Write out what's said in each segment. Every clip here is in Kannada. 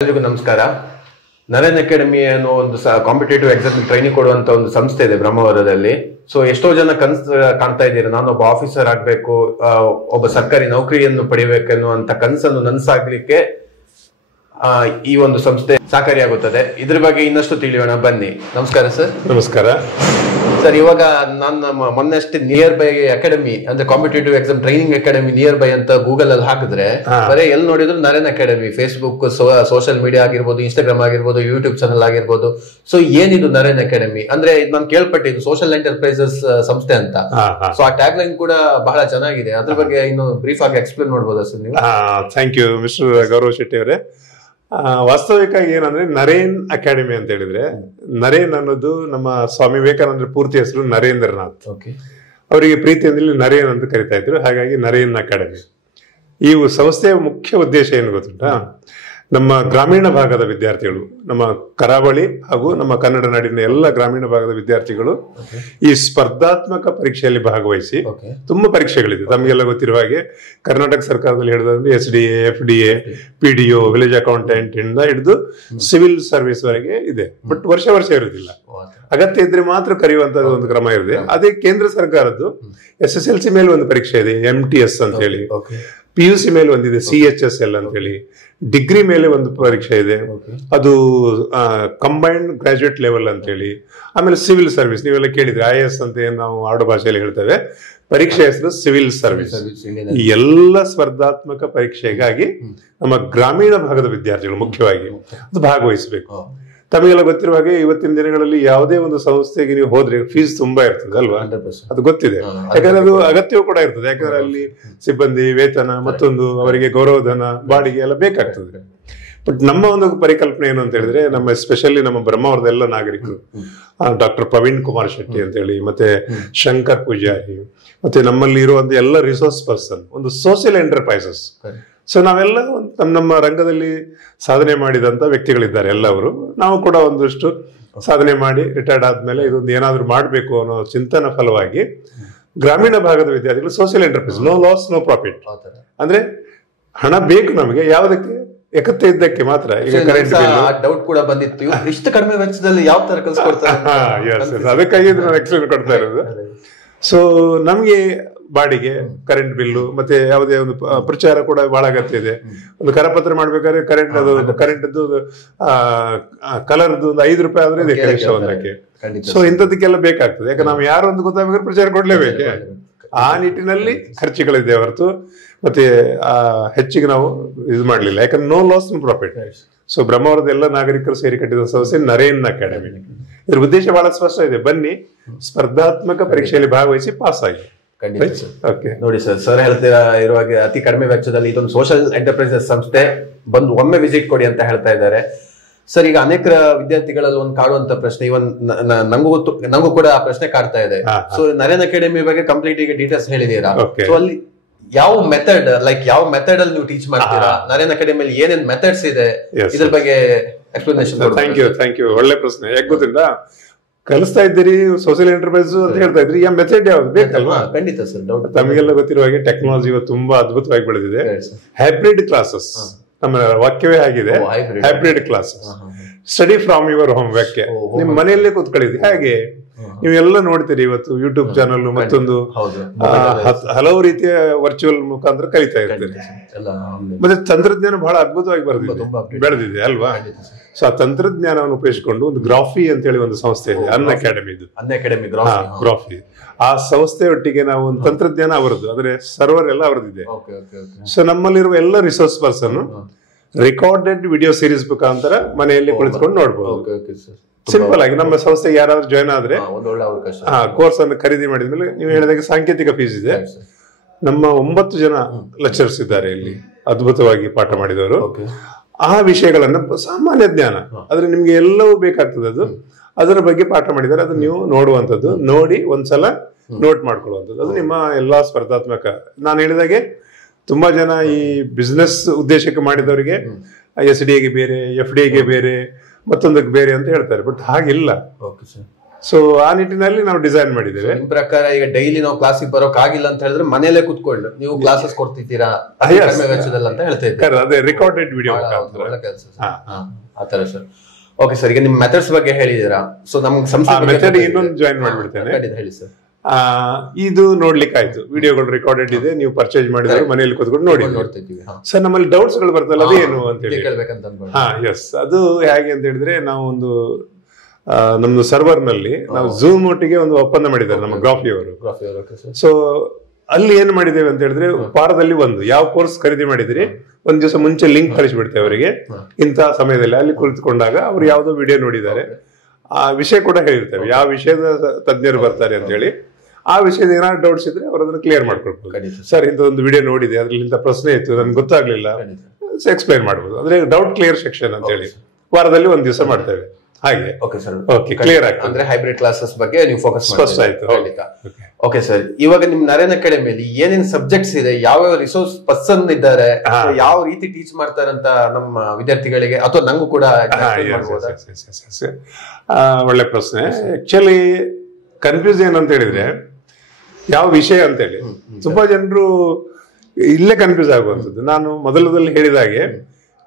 ಎಲ್ಲರಿಗೂ ನಮಸ್ಕಾರ. ನರೇನ್ ಅಕಾಡೆಮಿ ಅನ್ನೋ ಒಂದು ಕಾಂಪಿಟೇಟಿವ್ ಎಕ್ಸಾಮ್ ಟ್ರೈನಿಂಗ್ ಕೊಡುವಂತ ಒಂದು ಸಂಸ್ಥೆ ಇದೆ ಬ್ರಹ್ಮಾವರದಲ್ಲಿ. ಸೊ ಎಷ್ಟೋ ಜನ ಕನಸು ಕಾಣ್ತಾ ಇದ್ದೀರಾ, ನಾನು ಒಬ್ಬ ಆಫೀಸರ್ ಆಗ್ಬೇಕು, ಒಬ್ಬ ಸರ್ಕಾರಿ ನೌಕರಿಯನ್ನು ಪಡಿಬೇಕೆನ್ನುವಂತ ಕನಸನ್ನು ನನಸಾಗ್ಲಿಕ್ಕೆ ಈ ಒಂದು ಸಂಸ್ಥೆ ಸಹಕಾರಿಯಾಗುತ್ತದೆ. ಇದ್ರ ಬಗ್ಗೆ ಇನ್ನಷ್ಟು ತಿಳಿಯೋಣ ಬನ್ನಿ. ನಮಸ್ಕಾರ ಸರ್. ನಮಸ್ಕಾರ ಸರ್. ಇವಾಗ ನಾನು ಮೊನ್ನೆಷ್ಟೇ ನಿಯರ್ ಬೈ ಅಕಾಡೆಮಿ ಅಂದ್ರೆ competitive exam training academy near by ಅಂತ ಗೂಗಲ್ ಅಲ್ಲಿ ಹಾಕಿದ್ರೆ ಬರೀ ಎಲ್ಲಿ ನೋಡಿದ್ರು Naren academy, Facebook, social media ಆಗಿರ್ಬೋದು, ಇನ್ಸ್ಟಾಗ್ರಾಮ್ ಆಗಿರ್ಬೋದು, ಯೂಟ್ಯೂಬ್ ಚಾನಲ್ ಆಗಿರ್ಬೋದು. ಸೊ ಏನಿದು ನರೇನ್ ಅಕಾಡೆಮಿ ಅಂದ್ರೆ ನಾನು ಕೇಳ್ಪಟ್ಟಿದ್ದು ಸೋಷಿಯಲ್ ಎಂಟರ್ಪ್ರೈಸಸ್ ಸಂಸ್ಥೆ ಅಂತ. ಸೊ ಆ ಟ್ಯಾಗ್ ಲೈನ್ ಕೂಡ ಬಹಳ ಚೆನ್ನಾಗಿದೆ. ಅದ್ರ ಬಗ್ಗೆ ಇನ್ನು ಬ್ರೀಫ್ ಆಗಿ ಎಕ್ಸ್ಪ್ಲೇನ್ ಮಾಡ್ಬೋದಾ ಸರ್ ನೀವು? Thank you mister Gaurav Shetty ಅವರೇ. ವಾಸ್ತವಿಕವಾಗಿ ಏನಂದ್ರೆ ನರೇನ್ ಅಕಾಡೆಮಿ ಅಂತ ಹೇಳಿದ್ರೆ, ನರೇನ್ ಅನ್ನೋದು ನಮ್ಮ ಸ್ವಾಮಿ ವಿವೇಕಾನಂದರ ಪೂರ್ತಿ ಹೆಸರು ನರೇಂದ್ರನಾಥ್. ಅವರಿಗೆ ಪ್ರೀತಿಯಲ್ಲಿ ನರೇನ್ ಅಂತ ಕರಿತಾ ಇದ್ರು, ಹಾಗಾಗಿ ನರೇನ್ ಅಕಾಡೆಮಿ. ಈ ಸಂಸ್ಥೆಯ ಮುಖ್ಯ ಉದ್ದೇಶ ಏನು ಗೊತ್ತುಂಟಾ? ನಮ್ಮ ಗ್ರಾಮೀಣ ಭಾಗದ ವಿದ್ಯಾರ್ಥಿಗಳು, ನಮ್ಮ ಕರಾವಳಿ ಹಾಗೂ ನಮ್ಮ ಕನ್ನಡ ನಾಡಿನ ಎಲ್ಲ ಗ್ರಾಮೀಣ ಭಾಗದ ವಿದ್ಯಾರ್ಥಿಗಳು ಈ ಸ್ಪರ್ಧಾತ್ಮಕ ಪರೀಕ್ಷೆಯಲ್ಲಿ ಭಾಗವಹಿಸಿ, ತುಂಬಾ ಪರೀಕ್ಷೆಗಳಿದೆ ತಮಗೆಲ್ಲ ಗೊತ್ತಿರುವ ಹಾಗೆ. ಕರ್ನಾಟಕ ಸರ್ಕಾರದಲ್ಲಿ ಹೇಳಿದ್ರೆ SDA, FDA, PDO, village accountant ಇಂದ ಹಿಡಿದು ಸಿವಿಲ್ ಸರ್ವಿಸ್ ವರೆಗೆ ಇದೆ. ಬಟ್ ವರ್ಷ ಇರುವುದಿಲ್ಲ, ಅಗತ್ಯ ಇದ್ರೆ ಮಾತ್ರ ಕರೆಯುವಂತದ್ದು ಒಂದು ಕ್ರಮ ಇದೆ. ಅದೇ ಕೇಂದ್ರ ಸರ್ಕಾರದ್ದು SSLC ಮೇಲೆ ಒಂದು ಪರೀಕ್ಷೆ ಇದೆ, MTS ಅಂತ ಹೇಳಿ. PUC ಮೇಲೆ ಒಂದಿದೆ, CHSL ಅಂತ ಹೇಳಿ. ಡಿಗ್ರಿ ಮೇಲೆ ಒಂದು ಪರೀಕ್ಷೆ ಇದೆ, ಅದು ಕಂಬೈನ್ಡ್ ಗ್ರಾಜುಯೇಟ್ ಲೆವೆಲ್ ಅಂತ ಹೇಳಿ. ಆಮೇಲೆ ಸಿವಿಲ್ ಸರ್ವಿಸ್, ನೀವೆಲ್ಲ ಕೇಳಿದ್ರೆ IAS ಅಂತ ಏನ್ ನಾವು ಆಡು ಭಾಷೆಯಲ್ಲಿ ಹೇಳ್ತೇವೆ, ಪರೀಕ್ಷೆ ಹೆಸರು ಸಿವಿಲ್ ಸರ್ವಿಸ್. ಈ ಎಲ್ಲ ಸ್ಪರ್ಧಾತ್ಮಕ ಪರೀಕ್ಷೆಗಾಗಿ ನಮ್ಮ ಗ್ರಾಮೀಣ ಭಾಗದ ವಿದ್ಯಾರ್ಥಿಗಳು ಮುಖ್ಯವಾಗಿ ಅದು ಭಾಗವಹಿಸಬೇಕು. ತಮಗೆಲ್ಲ ಗೊತ್ತಿರುವ ಹಾಗೆ ಇವತ್ತಿನ ದಿನಗಳಲ್ಲಿ ಯಾವುದೇ ಒಂದು ಸಂಸ್ಥೆಗೆ ನೀವು ಹೋದ್ರೆ ಫೀಸ್ ತುಂಬಾ ಇರ್ತದೆ ಅಲ್ವಾ? ಅದು ಗೊತ್ತಿದೆ, ಯಾಕಂದ್ರೆ ಅದು ಅಗತ್ಯವೂ ಕೂಡ ಇರ್ತದೆ. ಯಾಕಂದ್ರೆ ಅಲ್ಲಿ ಸಿಬ್ಬಂದಿ ವೇತನ, ಮತ್ತೊಂದು ಅವರಿಗೆ ಗೌರವಧನ, ಬಾಡಿಗೆ ಎಲ್ಲ ಬೇಕಾಗ್ತದೆ. ಬಟ್ ನಮ್ಮ ಒಂದು ಪರಿಕಲ್ಪನೆ ಏನು ಅಂತ ಹೇಳಿದ್ರೆ, ನಮ್ಮ ಎಸ್ಪೆಷಲಿ ನಮ್ಮ ಬ್ರಹ್ಮಾವರದ ಎಲ್ಲ ನಾಗರಿಕರು, ಡಾಕ್ಟರ್ ಪ್ರವೀಣ್ ಕುಮಾರ್ ಶೆಟ್ಟಿ ಅಂತ ಹೇಳಿ, ಮತ್ತೆ ಶಂಕರ್ ಪೂಜಾರಿ, ಮತ್ತೆ ನಮ್ಮಲ್ಲಿ ಇರುವಂತ ಎಲ್ಲ ರಿಸೋರ್ಸ್ ಪರ್ಸನ್, ಒಂದು ಸೋಷಿಯಲ್ ಎಂಟರ್ಪ್ರೈಸಸ್. ಸೊ ನಾವೆಲ್ಲ ನಮ್ಮ ರಂಗದಲ್ಲಿ ಸಾಧನೆ ಮಾಡಿದಂತ ವ್ಯಕ್ತಿಗಳಿದ್ದಾರೆ ಎಲ್ಲವರು. ನಾವು ಕೂಡ ಒಂದಷ್ಟು ಸಾಧನೆ ಮಾಡಿ ರಿಟೈರ್ಡ್ ಆದ್ಮೇಲೆ ಇದೊಂದು ಏನಾದ್ರು ಮಾಡ್ಬೇಕು ಅನ್ನೋ ಚಿಂತನ ಫಲವಾಗಿ ಗ್ರಾಮೀಣ ಭಾಗದ ವಿದ್ಯಾರ್ಥಿಗಳು social enterprise, no loss no profit. ಅಂದ್ರೆ ಹಣ ಬೇಕು ನಮಗೆ, ಯಾವುದಕ್ಕೆ ಏಕತೆ ಇದ್ದಕ್ಕೆ ಮಾತ್ರ. ಈಗ ಕರೆಂಟ್ ಡೌಟ್ ಕೂಡ ಬಂದಿತ್ತು, ಇಷ್ಟು ಕಡಿಮೆ ವೆಚ್ಚದಲ್ಲಿ ಯಾವ ತರ ಕಲಿಸ್ಕೊಡ್ತಾರೆ, ಅದಕ್ಕಾಗಿ ನಾನು ಎಕ್ಸ್ಪ್ಲೇನ್ ಕೊಡ್ತಾ ಇರೋದು. ಸೊ ನಮ್ಗೆ ಬಾಡಿಗೆ, ಕರೆಂಟ್ ಬಿಲ್ಲು, ಮತ್ತೆ ಯಾವುದೇ ಒಂದು ಪ್ರಚಾರ ಕೂಡ ಬಹಳ ಅಗತ್ಯ ಇದೆ. ಒಂದು ಕರಪತ್ರ ಮಾಡ್ಬೇಕಾದ್ರೆ ಕರೆಂಟ್ ಕಲರ್ದು ಒಂದು 5 ರೂಪಾಯಿ ಆದ್ರೆ ಇದೆ ಕನಿಷ್ಠ ಒಂದಕ್ಕೆ. ಸೊ ಇಂಥದಕ್ಕೆಲ್ಲ ಬೇಕಾಗ್ತದೆ. ಯಾಕಂದ್ರೆ ನಾವು ಯಾರು ಒಂದು ಗೊತ್ತಾಗಬೇಕಾದ್ರೆ ಪ್ರಚಾರ ಕೊಡ್ಲೇಬೇಕೆ. ಆ ನಿಟ್ಟಿನಲ್ಲಿ ಖರ್ಚುಗಳಿದೆ ಹೊರತು ಮತ್ತೆ ಹೆಚ್ಚಿಗೆ ನಾವು ಇದು ಮಾಡ್ಲಿಲ್ಲ. ಯಾಕಂದ್ರೆ no loss no profit. So ಬ್ರಹ್ಮಾವರದ ಎಲ್ಲ ನಾಗರಿಕರು ಸೇರಿ ಕಟ್ಟಿದ ಸಂಸ್ಥೆ ನರೇನ್ ಅಕಾಡೆಮಿ. ಇದ್ರ ಉದ್ದೇಶ ಬಹಳ ಸ್ಪಷ್ಟ ಇದೆ, ಬನ್ನಿ ಸ್ಪರ್ಧಾತ್ಮಕ ಪರೀಕ್ಷೆಯಲ್ಲಿ ಭಾಗವಹಿಸಿ ಪಾಸ್ ಆಗಿ. ನೋಡಿ ಸರ್ ಹೇಳ್ತೀರಾ ಇರುವಾಗ ಅತಿ ಕಡಿಮೆ ವೆಚ್ಚದಲ್ಲಿ ಇದೊಂದು ಸೋಷಿಯಲ್ ಎಂಟರ್ಪ್ರೈಸಸ್ ಸಂಸ್ಥೆ, ಬಂದು ಒಮ್ಮೆ ವಿಸಿಟ್ ಕೊಡಿ ಅಂತ ಹೇಳ್ತಾ ಇದ್ದಾರೆ. ಸರ್ ಈಗ ಅನೇಕ ವಿದ್ಯಾರ್ಥಿಗಳಲ್ಲಿ ಒಂದು ಕಾಡುವಂತ ಪ್ರಶ್ನೆ, ಇವನ್ ನಂಗೂ ಕೂಡ ಆ ಪ್ರಶ್ನೆ ಕಾಡ್ತಾ ಇದೆ. ಸೊ ನರೇನ್ ಅಕಾಡೆಮಿ ಬಗ್ಗೆ ಕಂಪ್ಲೀಟ್ ಈಗ ಡೀಟೇಲ್ಸ್ ಹೇಳಿದೀರಾ. ಸೊ ಅಲ್ಲಿ ಯಾವ ಮೆಥಡ್, ಯಾವ ಮೆಥಡ್ ಅಲ್ಲಿ ನೀವು ಟೀಚ್ ಮಾಡ್ತೀರಾ? ನರೇನ್ ಅಕಾಡೆಮಿಯಲ್ಲಿ ಏನೇನ್ ಮೆಥಡ್ಸ್ ಇದೆ, ಇದ್ರ ಬಗ್ಗೆ ಎಕ್ಸ್ಪ್ಲನೇಷನ್. ಥ್ಯಾಂಕ್ ಯು, ಒಳ್ಳೆ ಪ್ರಶ್ನೆ. ಯಾಕೆ ಗೊತ್ತಿಲ್ಲ, ಕಲಿಸ್ತಾ ಇದ್ದೀರಿ ಸೋಷಿಯಲ್ ಎಂಟರ್ಪ್ರೈಸ್ ಅಂತ ಹೇಳ್ತಾ ಇದ್ರಿ, ಆ ಮೆಥಡ್ ಯಾವ್ದು ಬೇಕಲ್ವಾ? ಖಂಡಿತ ಸರ್, ಡೌಟ್. ತಮಗೆಲ್ಲ ಗೊತ್ತಿರುವ ಹಾಗೆ ಟೆಕ್ನಾಲಜಿ ಇವತ್ತು ತುಂಬಾ ಅದ್ಭುತವಾಗಿ ಬೆಳೆದಿದೆ. ಹೈಬ್ರಿಡ್ ಕ್ಲಾಸಸ್, ನಮ್ಮ ವಾಕ್ಯವೇ ಆಗಿದೆ, hybrid classes. Study from your home ವ್ಯಾಕ್ಯ, ನಿಮ್ ಮನೆಯಲ್ಲೇ ಕೂತ್ಕೊಳ್ಳಿದ್ರಿ. ಹಾಗೆ ನೀವೆಲ್ಲ ನೋಡ್ತೀರಿ ಇವತ್ತು ಯೂಟ್ಯೂಬ್ ಚಾನಲ್, ಮತ್ತೊಂದು ಹಲವು ರೀತಿಯ ವರ್ಚುವಲ್ ಮುಖಾಂತರ ಕಲಿತಾ ಇರ್ತೀರಿ. ಮತ್ತೆ ತಂತ್ರಜ್ಞಾನ ಬಹಳ ಅದ್ಭುತವಾಗಿ ಬೆಳೆದಿದೆ ಅಲ್ವಾ? ಸೊ ಆ ತಂತ್ರಜ್ಞಾನವನ್ನು ಉಪಯೋಗಿಸಿಕೊಂಡು ಒಂದು ಗ್ರಾಫಿ ಅಂತ ಹೇಳಿ ಒಂದು ಸಂಸ್ಥೆ ಇದೆ, ಅನ್ ಅಕಾಡೆಮಿ ಗ್ರಾಫಿ. ಆ ಸಂಸ್ಥೆಯೊಟ್ಟಿಗೆ ನಾವು ಒಂದು ತಂತ್ರಜ್ಞಾನ ಅವರದ್ದು, ಅಂದ್ರೆ ಸರ್ವರ್ ಎಲ್ಲ ಅವರದ್ದಿದೆ. ಸೊ ನಮ್ಮಲ್ಲಿರುವ ಎಲ್ಲ resource person recorded video series ಮುಖಾಂತರ ಮನೆಯಲ್ಲಿ ಕುಳಿತುಕೊಂಡು ನೋಡ್ಬೋದು. ಸಿಂಪಲ್ ಆಗಿ ನಮ್ಮ ಸಂಸ್ಥೆಗೆ ಯಾರಾದ್ರೂ ಜಾಯ್ನ್ ಆದ್ರೆ ಕೋರ್ಸ್ ಅನ್ನು ಖರೀದಿ ಮಾಡಿದ್ಮೇಲೆ ನೀವು ಹೇಳಿದಾಗ ಸಾಂಕೇತಿಕ ಫೀಸ್ ಇದೆ. ನಮ್ಮ 9 ಜನ ಲೆಕ್ಚರ್ಸ್ ಇದ್ದಾರೆ ಇಲ್ಲಿ, ಅದ್ಭುತವಾಗಿ ಪಾಠ ಮಾಡಿದವರು. ಆ ವಿಷಯಗಳನ್ನ ಸಾಮಾನ್ಯ ಜ್ಞಾನ, ಆದ್ರೆ ನಿಮ್ಗೆ ಎಲ್ಲವೂ ಬೇಕಾಗ್ತದೆ, ಅದು ಅದರ ಬಗ್ಗೆ ಪಾಠ ಮಾಡಿದ್ದಾರೆ. ಅದು ನೀವು ನೋಡುವಂಥದ್ದು, ನೋಡಿ ಒಂದ್ಸಲ ನೋಟ್ ಮಾಡ್ಕೊಳ್ಳುವಂಥದ್ದು. ಅದು ನಿಮ್ಮ ಎಲ್ಲಾ ಸ್ಪರ್ಧಾತ್ಮಕ, ನಾನು ಹೇಳಿದಾಗೆ ತುಂಬಾ ಜನ ಈ ಬಿಸ್ನೆಸ್ ಉದ್ದೇಶಕ್ಕೆ ಮಾಡಿದವರಿಗೆ SDA ಗೆ ಬೇರೆ, FDA ಗೆ ಬೇರೆ, ಮತ್ತೊಂದಕ್ಕೆ ಬೇರೆ ಅಂತ ಹೇಳ್ತಾರೆ. ಬಟ್ ಹಾಗಿಲ್ಲ. ಸೊ ಆ ನಿಟ್ಟಿನಲ್ಲಿ ನಾವು ಡಿಸೈನ್ ಮಾಡಿದ್ದೇವೆ. ನಿಮ್ ಪ್ರಕಾರ ಈಗ ಡೈಲಿ ನಾವು ಕ್ಲಾಸಿಗೆ ಬರೋಕ್ ಆಗಿಲ್ಲ ಅಂತ ಹೇಳಿದ್ರೆ ಮನೇಲೆ ಕುತ್ಕೊಂಡು ನೀವು ಕ್ಲಾಸಸ್ ಕೊಡ್ತಿದ್ದೀರಾ ಕಡಿಮೆ ವೆಚ್ಚದಲ್ಲಿ ಅಂತ ಹೇಳ್ತಾ ಇದ್ದೀರಾ? ಅದೇ ರೆಕಾರ್ಡೆಡ್ ವಿಡಿಯೋ ಒಳ್ಳೆ ಕೆಲಸ ಆತರ ಸರ್. ಓಕೆ ಸರ್, ಈಗ ನಿಮ್ ಮೆಥಡ್ಸ್ ಬಗ್ಗೆ ಹೇಳಿದೀರಾ. ಸೊ ನಮ್ಗೆ ಸಂಸ್ಥೆ ಮೆಥಡ್ ಇನ್ನೊಂದು ಜಾಯಿನ್ ಮಾಡ್ಬಿಡ್ತೇನೆ. ಹೇಳಿ ಸರ್. ಇದು ನೋಡ್ಲಿಕ್ಕೆ ಆಯ್ತು, ವಿಡಿಯೋಗಳು ರೆಕಾರ್ಡೆಡ್ ಇದೆ, ನೀವು ಪರ್ಚೇಸ್ ಮಾಡಿದ್ರೆ ಮನೆಯಲ್ಲಿ ಕೂತ್ಕೊಂಡು ನೋಡ್ತಿದ್ದೀವಿ. ಸರ್ ನಮ್ಮಲ್ಲಿ ಡೌಟ್ಸ್ ಗಳು ಬರ್ತಲ್ಲ, ಅದೇನು ಅಂತ ಹೇಳಿ. ಎಸ್, ಅದು ಹೇಗೆ ಅಂತ ಹೇಳಿದ್ರೆ ನಾವು ಒಂದು ನಮ್ದು ಸರ್ವರ್ ನಲ್ಲಿ ನಾವು ಝೂಮ್ ಒಟ್ಟಿಗೆ ಒಂದು ಒಪ್ಪಂದ ಮಾಡಿದ್ದಾರೆ ನಮ್ಮ ಗ್ರಾಫಿ ಅವರು. ಸೊ ಅಲ್ಲಿ ಏನ್ ಮಾಡಿದ್ದೇವೆ ಅಂತ ಹೇಳಿದ್ರೆ, ವಾರದಲ್ಲಿ ಒಂದು ಯಾವ ಕೋರ್ಸ್ ಖರೀದಿ ಮಾಡಿದ್ರಿ ಒಂದ್ ದಿವಸ ಮುಂಚೆ ಲಿಂಕ್ ಕಳಿಸ್ಬಿಡ್ತೇವೆ ಅವರಿಗೆ. ಇಂಥ ಸಮಯದಲ್ಲಿ ಅಲ್ಲಿ ಕುಳಿತುಕೊಂಡಾಗ ಅವ್ರು ಯಾವ್ದೋ ವಿಡಿಯೋ ನೋಡಿದ್ದಾರೆ, ಆ ವಿಷಯ ಕೂಡ ಹೇಳಿರ್ತೇವೆ, ಯಾವ ವಿಷಯದ ತಜ್ಞರು ಬರ್ತಾರೆ ಅಂತ ಹೇಳಿ. ಆ ವಿಷಯದ ಏನಾದ್ರು ಡೌಟ್ಸ್ ಇದ್ರೆ ಅವ್ರ ಅದನ್ನ ಕ್ಲಿಯರ್ ಮಾಡ್ಕೊಳ್ಬಹುದು. ಸರ್ ಇಂಥ ಒಂದು ವಿಡಿಯೋ ನೋಡಿದೆ, ಅದ್ರಲ್ಲಿ ಇಂಥ ಪ್ರಶ್ನೆ ಇತ್ತು, ನನ್ಗೆ ಗೊತ್ತಾಗ್ಲಿಲ್ಲ, ಎಕ್ಸ್ಪ್ಲೈನ್ ಮಾಡ್ಬೋದು. ಅಂದ್ರೆ ಡೌಟ್ ಕ್ಲಿಯರ್ ಸೆಕ್ಷನ್ ಅಂತ ಹೇಳಿ ವಾರದಲ್ಲಿ ಒಂದ್ ದಿವಸ ಮಾಡ್ತೇವೆ. ಹಾಗೆ ಓಕೆ ಸರ್, ಕ್ಲಿಯರ್ ಆಗ್ತದೆ. ಅಂದ್ರೆ ಹೈಬ್ರಿಡ್ ಕ್ಲಾಸಸ್ ಬಗ್ಗೆ ನೀವು ಫೋಕಸ್ ಸ್ಪಷ್ಟ ಆಯ್ತು. ಓಕೆ ಸರ್, ಇವಾಗ ನಿಮ್ ನರೇನ್ ಅಕಾಡೆಮಿಯಲ್ಲಿ ಏನೇನ್ ಸಬ್ಜೆಕ್ಟ್ಸ್ ಇದೆ, ಯಾವ ರಿಸೋರ್ಸ್ ಪರ್ಸನ್ ಇದ್ದಾರೆ, ಯಾವ ರೀತಿ ಟೀಚ್ ಮಾಡ್ತಾರೆ ಅಂತ ನಮ್ಮ ವಿದ್ಯಾರ್ಥಿಗಳಿಗೆ ಅಥವಾ ನಂಗೂ ಕೂಡ ಒಳ್ಳೆ ಪ್ರಶ್ನೆ. ಆಕ್ಚುಲಿ ಕನ್ಫ್ಯೂಸ್ ಏನಂತ ಹೇಳಿದ್ರೆ ಯಾವ ವಿಷಯ ಅಂತ ಹೇಳಿ ತುಂಬಾ ಜನರು ಇಲ್ಲೇ ಕನ್ಫ್ಯೂಸ್ ಆಗುವಂಥದ್ದು. ನಾನು ಮೊದಲದಲ್ಲಿ ಹೇಳಿದ ಹಾಗೆ,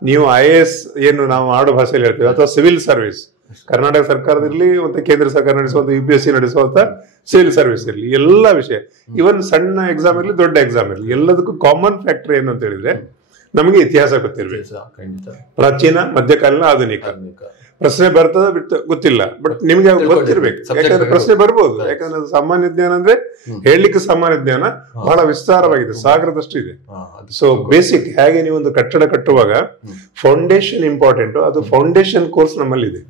ನೀವು IAS ಏನು ನಾವು ಆಡು ಭಾಷೆಯಲ್ಲಿ ಹೇಳ್ತೇವೆ, ಅಥವಾ ಸಿವಿಲ್ ಸರ್ವಿಸ್, ಕರ್ನಾಟಕ ಸರ್ಕಾರದಲ್ಲಿ ಮತ್ತೆ ಕೇಂದ್ರ ಸರ್ಕಾರ ನಡೆಸುವಂತ UPSC ನಡೆಸುವಂತ ಸಿವಿಲ್ ಸರ್ವಿಸ್ ಇರಲಿ, ಎಲ್ಲ ವಿಷಯ, ಇವನ್ ಸಣ್ಣ ಎಕ್ಸಾಮ್ ಇರಲಿ ದೊಡ್ಡ ಎಕ್ಸಾಮ್ ಇರಲಿ, ಎಲ್ಲದಕ್ಕೂ ಕಾಮನ್ ಫ್ಯಾಕ್ಟರ್ ಏನು ಅಂತ ಹೇಳಿದ್ರೆ ನಮಗೆ ಇತಿಹಾಸ ಗೊತ್ತಿರ್ಬೇಕು. ಪ್ರಾಚೀನ, ಮಧ್ಯಕಾಲೀನ, ಆಧುನಿಕ. ಪ್ರಶ್ನೆ ಬರ್ತದ ಬಿಟ್ಟು ಗೊತ್ತಿಲ್ಲ, ಬಟ್ ನಿಮ್ಗೆ ಗೊತ್ತಿರ್ಬೇಕು. ಯಾಕಂದ್ರೆ ಪ್ರಶ್ನೆ ಬರ್ಬೋದು, ಯಾಕಂದ್ರೆ ಅದು ಸಾಮಾನ್ಯ ಜ್ಞಾನ ಅಂದ್ರೆ ಹೇಳಲಿಕ್ಕೆ ಸಾಮಾನ್ಯ ಜ್ಞಾನ ಬಹಳ ವಿಸ್ತಾರವಾಗಿದೆ, ಸಾಗರದಷ್ಟು ಇದೆ. ಸೊ ಬೇಸಿಕ್, ಹೇಗೆ ನೀವು ಒಂದು ಕಟ್ಟಡ ಕಟ್ಟುವಾಗ ಫೌಂಡೇಶನ್ ಇಂಪಾರ್ಟೆಂಟ್, ಅದು ಫೌಂಡೇಶನ್ ಕೋರ್ಸ್ ನಮ್ಮಲ್ಲಿ ಇದೆ.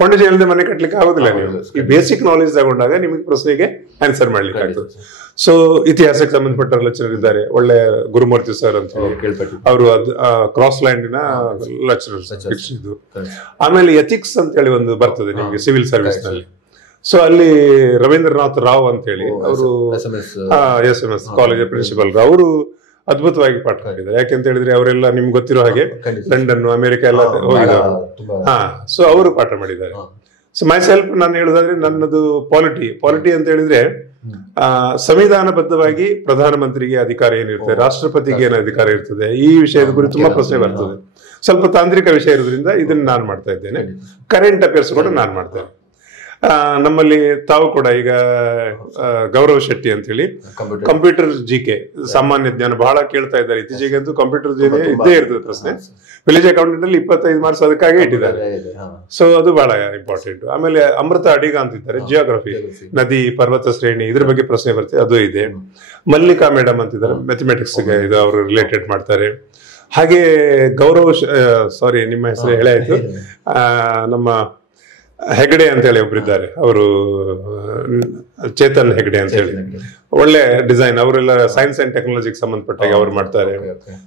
ಫೌಂಡೇಶನ್ ಇಲ್ಲದೆ ಮನೆ ಕಟ್ಟಲಿಕ್ಕೆ ಆಗೋದಿಲ್ಲ. ನೀವು ಈ ಬೇಸಿಕ್ ನಾಲೆಜ್ ತಗೊಂಡಾಗ ನಿಮಗೆ ಪ್ರಶ್ನೆಗೆ ಆನ್ಸರ್ ಮಾಡ್ಲಿಕ್ಕೆ ಆಗ್ತದೆ. ಸೊ ಇತಿಹಾಸಕ್ಕೆ ಸಂಬಂಧಪಟ್ಟ ಲೆಕ್ಚರರ್ ಇದ್ದಾರೆ, ಒಳ್ಳೆ ಗುರುಮೂರ್ತಿ ಸರ್ ಅಂತ ಅವರು ಕ್ರಾಸ್ ಲ್ಯಾಂಡಿನ ಲೆಕ್ಚರರ್ಸ್ ಇದು. ಆಮೇಲೆ ಎಥಿಕ್ಸ್ ಅಂತ ಹೇಳಿ ಒಂದು ಬರ್ತದೆ ನಿಮ್ಗೆ ಸಿವಿಲ್ ಸರ್ವಿಸ್ ನಲ್ಲಿ. ಸೊ ಅಲ್ಲಿ ರವೀಂದ್ರನಾಥ್ ರಾವ್ ಅಂತ ಹೇಳಿ ಅವರು SMS ಕಾಲೇಜ್ ಪ್ರಿನ್ಸಿಪಲ್, ಅವರು ಅದ್ಭುತವಾಗಿ ಪಾಠ ಮಾಡಿದ್ದಾರೆ. ಯಾಕೆಂತ ಹೇಳಿದ್ರೆ ಅವರೆಲ್ಲ ನಿಮ್ಗೆ ಗೊತ್ತಿರೋ ಹಾಗೆ ಲಂಡನ್, ಅಮೆರಿಕ ಎಲ್ಲ ಹೋಗಿದ್ದಾರೆ. ಸೊ ಅವರು ಪಾಠ ಮಾಡಿದ್ದಾರೆ. ಸೊ ಮೈ ಸೆಲ್ಫ್ ನಾನು ಹೇಳುದಾದ್ರೆ ನನ್ನದು ಪಾಲಿಟಿ ಅಂತ ಹೇಳಿದ್ರೆ ಸಂವಿಧಾನಬದ್ಧವಾಗಿ ಪ್ರಧಾನಮಂತ್ರಿಗೆ ಅಧಿಕಾರ ಏನಿರ್ತದೆ, ರಾಷ್ಟ್ರಪತಿಗೆ ಏನು ಅಧಿಕಾರ ಇರ್ತದೆ, ಈ ವಿಷಯದ ಕುರಿತು ತುಂಬಾ ಪ್ರಶ್ನೆ ಬರ್ತದೆ. ಸ್ವಲ್ಪ ತಾಂತ್ರಿಕ ವಿಷಯ ಇರೋದ್ರಿಂದ ಇದನ್ನ ನಾನು ಮಾಡ್ತಾ ಇದ್ದೇನೆ. ಕರೆಂಟ್ ಅಫೇರ್ಸ್ ಕೂಡ ನಾನು ಮಾಡ್ತೇನೆ. ನಮ್ಮಲ್ಲಿ ತಾವು ಕೂಡ ಈಗ ಗೌರವ್ ಶೆಟ್ಟಿ ಅಂತ ಹೇಳಿ ಕಂಪ್ಯೂಟರ್ GK ಸಾಮಾನ್ಯ ಜ್ಞಾನ ಬಹಳ ಕೇಳ್ತಾ ಇದ್ದಾರೆ. ಇತ್ತೀಚೆಗೆ ಅಂತೂ ಕಂಪ್ಯೂಟರ್ ಇದ್ದೇ ಇರ್ತದೆ ಪ್ರಶ್ನೆ. ವಿಲೇಜ್ ಅಕೌಂಟೆಂಟ್ ಅಲ್ಲಿ 25 ಮಾರ್ಕ್ಸ್ ಅದಕ್ಕಾಗಿ ಇಟ್ಟಿದ್ದಾರೆ. ಸೊ ಅದು ಬಹಳ ಇಂಪಾರ್ಟೆಂಟ್. ಆಮೇಲೆ ಅಮೃತ ಅಡಿಗ ಅಂತಿದ್ದಾರೆ, ಜಿಯೋಗ್ರಫಿ, ನದಿ ಪರ್ವತ ಶ್ರೇಣಿ ಇದ್ರ ಬಗ್ಗೆ ಪ್ರಶ್ನೆ ಬರ್ತದೆ, ಅದು ಇದೆ. ಮಲ್ಲಿಕಾ ಮೇಡಮ್ ಅಂತಿದ್ದಾರೆ, ಮ್ಯಾಥಮೆಟಿಕ್ಸ್ ಇದು ಅವರು ರಿಲೇಟೆಡ್ ಮಾಡ್ತಾರೆ. ಹಾಗೆ ಗೌರವ್ ಸಾರಿ ನಿಮ್ಮ ಹೆಸರು ಹೇಳಾಯ್ತು, ನಮ್ಮ ಹೆಗಡೆ ಅಂತ ಹೇಳಿ ಒಬ್ಬರಿದ್ದಾರೆ, ಅವರು ಚೇತನ್ ಹೆಗಡೆ ಅಂತ ಹೇಳಿ, ಒಳ್ಳೆ ಡಿಸೈನ್, ಅವರೆಲ್ಲ ಸೈನ್ಸ್ ಅಂಡ್ ಟೆಕ್ನಾಲಜಿಗೆ ಸಂಬಂಧಪಟ್ಟಾಗ ಅವ್ರು ಮಾಡ್ತಾರೆ.